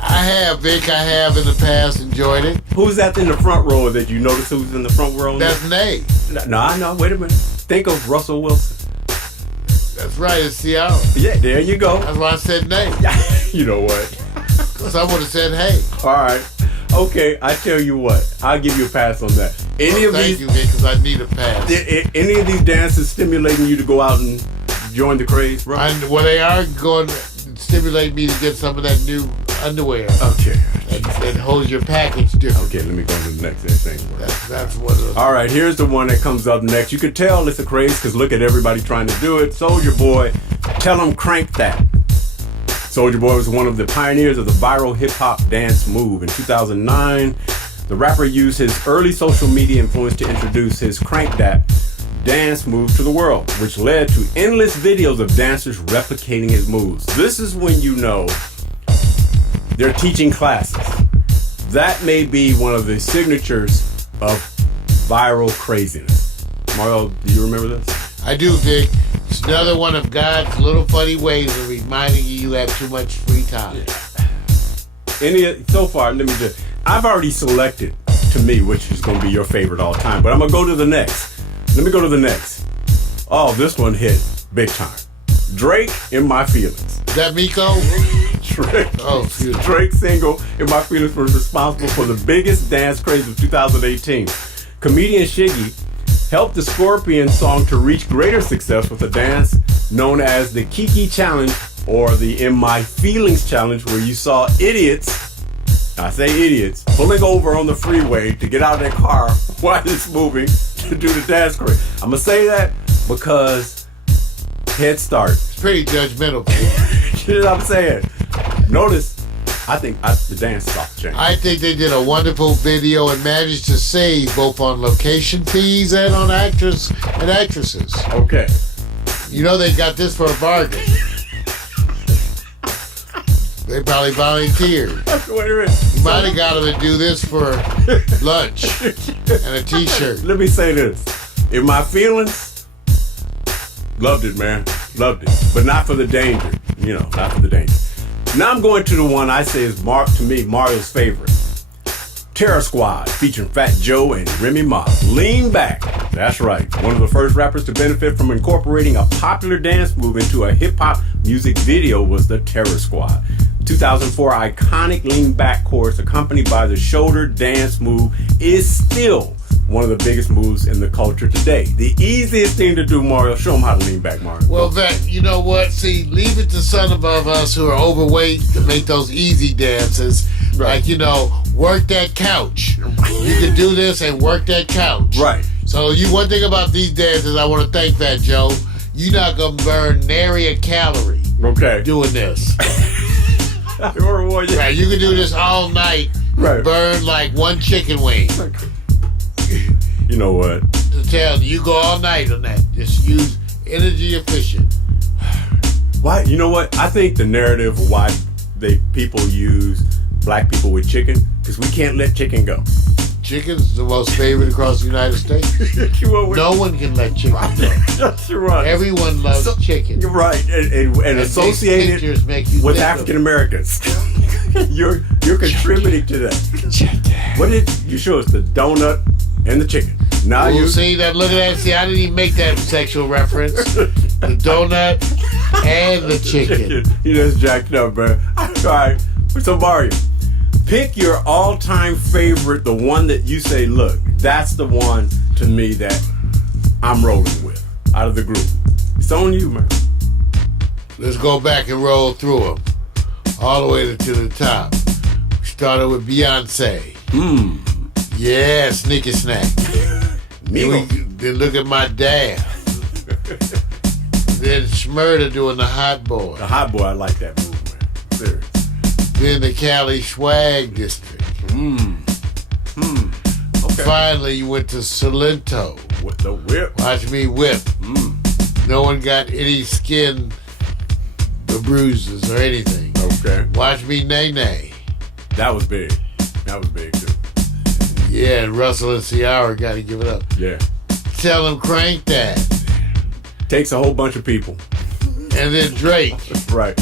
I have, Vic. I have in the past enjoyed it. Who's that in the front row that you notice who's in the front row? That's Nay. No, wait a minute. Think of Russell Wilson. That's right, it's Seattle. Yeah, there you go. That's why I said Nay. You know what? Because I would have said hey. All right. Okay, I tell you what. I'll give you a pass on that. Thank you, Vic, because I need a pass. Any of these dances stimulating you to go out and join the craze, bro? Well, they are going to stimulate me to get some of that new underwear. Okay. That holds your package different. Okay, let me go to the next thing. That's one of those. All right, here's the one that comes up next. You could tell it's a craze because look at everybody trying to do it. Soulja Boy, tell him crank that. Soulja Boy was one of the pioneers of the viral hip-hop dance move. In 2009, the rapper used his early social media influence to introduce his Crank That dance move to the world, which led to endless videos of dancers replicating his moves. This is when you know they're teaching classes. That may be one of the signatures of viral craziness. Mario, do you remember this? I do, Vic. It's another one of God's little funny ways of reminding you have too much free time. Yeah. So far, I've already selected to me which is going to be your favorite all time, but I'm going to go to the next. Let me go to the next. Oh, this one hit big time. Drake, In My Feelings. Is that Miko? Drake's single, In My Feelings, was responsible for the biggest dance craze of 2018. Comedian Shiggy helped the Scorpion song to reach greater success with a dance known as the Kiki Challenge or the In My Feelings Challenge, where you saw idiots, I say idiots, pulling over on the freeway to get out of their car while it's moving to do the dance craze. I'm going to say that because head start. It's pretty judgmental. You know what I'm saying? Notice, I think the dance is off the chain. I think they did a wonderful video and managed to save both on location fees and on actors and actresses. Okay. You know they got this for a bargain. They probably volunteered. Wait a minute. You might have got them to do this for lunch and a t-shirt. Let me say this. In My Feelings, loved it, man. Loved it. But not for the danger. Not for the danger. Now I'm going to the one I say is, to me, Mario's favorite. Terror Squad, featuring Fat Joe and Remy Ma. Lean Back. That's right. One of the first rappers to benefit from incorporating a popular dance move into a hip-hop music video was the Terror Squad. 2004 iconic Lean Back chorus accompanied by the shoulder dance move is still one of the biggest moves in the culture today. The easiest thing to do, Mario, show them how to lean back, Mario. Well, Vet, you know what? See, leave it to some of us who are overweight to make those easy dances. Right. Like, you know, work that couch. You can do this and work that couch. Right. So one thing about these dances, I want to thank Fat Joe. You're not going to burn nary a calorie doing this. Right, you can do this all night. Right. Burn like one chicken wing. You know what? To tell you go all night on that. Just use energy efficient. Why? You know what? I think the narrative of why people use black people with chicken, because we can't let chicken go. Chicken's the most favorite across the United States. No one can let chicken go. That's right. Everyone loves chicken. You're right, and associated with African Americans. You're contributing to that. What did you show us? The donut and the chicken. Now you you see that? Look at that. See, I didn't even make that sexual reference. The donut and the chicken. You just jacked up, bro. All right. So Mario, pick your all-time favorite, the one that you say, look, that's the one to me that I'm rolling with out of the group. It's on you, man. Let's go back and roll through them all the way to the top. We started with Beyonce. Yeah, Sneaky Snack. Then look at my dad. Then Smurda doing the Hot Boy. The Hot Boy, I like that move, man. Serious. Then the Cali Swag District. Okay. Finally, you went to Salento. With the whip. Watch me whip. No one got any skin bruises or anything. Okay. Watch me nay-nay. That was big. That was big, too. Yeah, and Russell and Ciara got to give it up. Yeah. Tell him crank that. Takes a whole bunch of people. And then Drake. Right.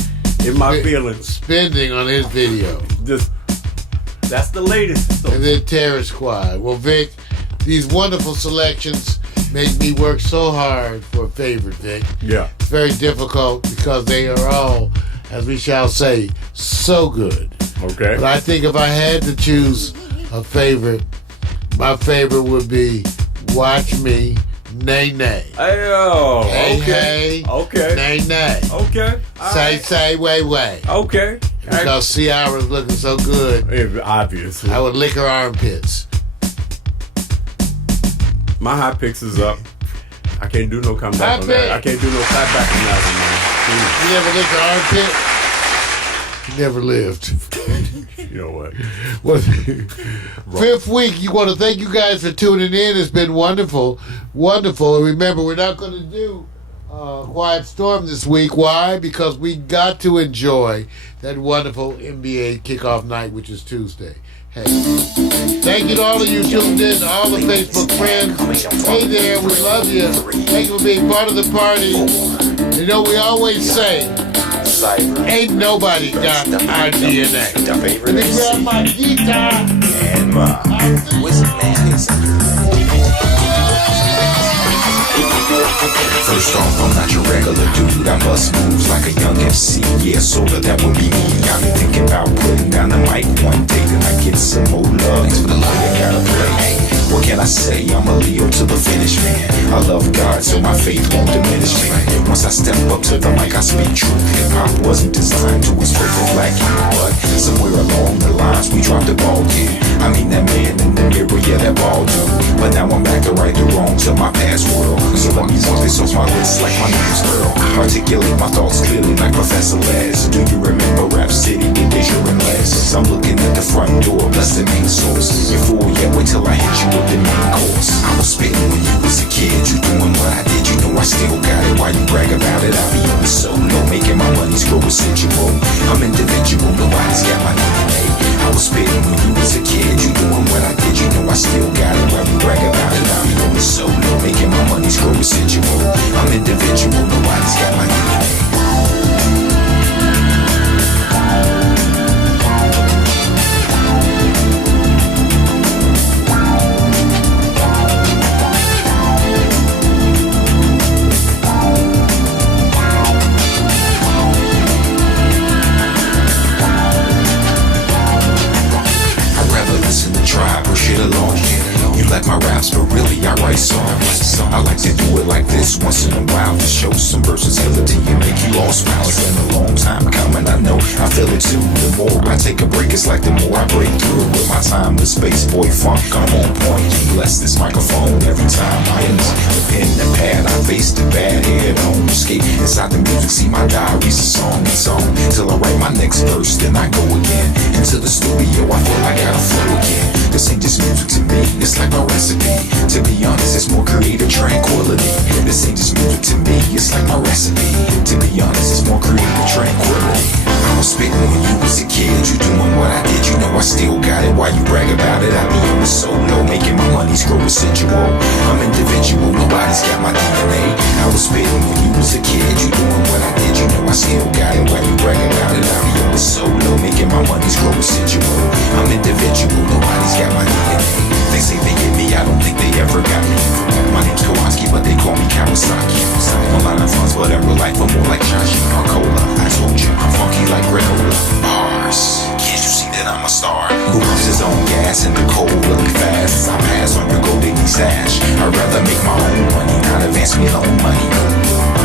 In my feelings. Spending on his video. That's the latest. So. And then Terror Squad. Well, Vic, these wonderful selections make me work so hard for a favorite, Vic. Yeah. It's very difficult because they are all, as we shall say, so good. Okay. But I think if I had to choose a favorite, my favorite would be Watch Me, Nay Nay. Hey-oh. Hey, okay. hey. Okay. Nay Nay. Okay. Say, way. Okay. Because Ciara's looking so good. Yeah, obviously. I would lick her armpits. My hot picks is up. I can't do no comeback on that. I can't do no clapback on that one, man. You never licked her armpit? You never lived. You know what? Well, fifth week, you want to thank you guys for tuning in. It's been wonderful. Wonderful. And remember, we're not going to do Quiet Storm this week. Why? Because we got to enjoy that wonderful NBA kickoff night, which is Tuesday. Hey, thank you to all of you tuned in, to all the Facebook friends. Hey there, we love you. Thank you for being part of the party. You know, we always say, ain't nobody got our DNA. Let me grab my guitar. And my Wizard Man. First off, I'm not your regular dude. I bust moves like a young FC. Yeah, sorta, that would be me. I've been thinking about putting down the mic one day. Then I get some more love. Thanks for the love you gotta play. Hey, what can I say? I'm a Leo to the finish, man. I love God, so my faith won't diminish, man. Once I step up to the mic, I speak truth. Hip-hop wasn't designed to expose the black youth, but somewhere along the lines, we dropped the ball, yeah. I mean, that man in the mirror, yeah, that ball dude. But now I'm back to right the wrong to my past world. So let me walk this off my list like my name's Earl. Articulate my thoughts clearly like Professor Les. Do you remember Rap City, the Disher and Les? I'm looking at the front door, bless the main source. You fool, yeah, wait till I hit you with the main course. I was spitting when you was a kid, you doing what I did. You know I still got it, why you brag about it? I be on the solo, making my money's grow residual. I'm individual, nobody's got my DNA. I was spitting when you was a kid, you doing what I did. You know I still got it, why you brag about it? I be on the solo, making my money's grow residual. I'm individual, nobody's got my DNA. I'd rather listen to Tribe or shit alone. You like my raps, but show some versatility and make you all smile. It's been a long time coming, I know, I feel it too. The more I take a break, it's like the more I break through. With my timeless space boy funk, I'm on point. Bless this microphone every time I enter. The pen and pad, I face the bad head on. Escape inside the music, see my diary's a song and song. Till I write my next verse, then I go again. Into the studio, I feel I gotta flow again. This ain't just music to me, it's like my recipe. To be honest, it's more creative tranquility. This ain't just music to me, it's like my recipe. To be honest, it's more creative tranquility. I was spitting when you was a kid, you doing what I did, you know I still got it. Why you brag about it? I be on the solo, making my money's grow residual. I'm individual, nobody's got my DNA. I was spitting when you was a kid, you doing what I did, you know I still got it. Why you brag about it? I be on the solo, making my money's grow residual. I'm individual, nobody's got my DNA. They say they get me, I don't think they ever got me. My name's Kowalski, but they call me Kawasaki. A lot of funds, but in real life I'm more like Joshi Cola. I told you, I'm funky like granola. Bars, can't you see that I'm a star? Who pumps his own gas in the cold really fast? I pass on your gold digging stash. I'd rather make my own money, not advance me loan money.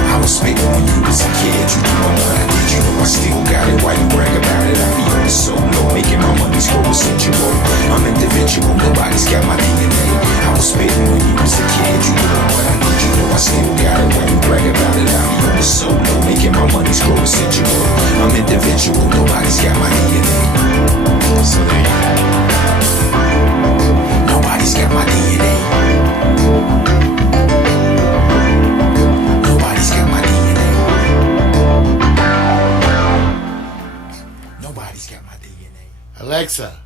I was spitting when you was a kid, you doing what I did, you know I still got it. Why you brag about it? I be on the solo, making my money's grow residual. I'm individual, nobody's got my DNA. I was spitting when you was a kid, you doing what I did, you know I still got it. Why you brag about it? I be on the solo, making my money's grow residual. I'm individual, nobody's got my DNA. So there you go. Nobody's got my DNA. Nobody's got my DNA. Nobody's got my DNA. Alexa,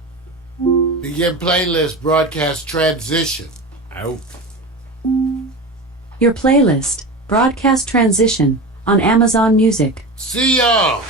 begin playlist broadcast transition. Out. Your playlist, Broadcast Transition, on Amazon Music. See y'all.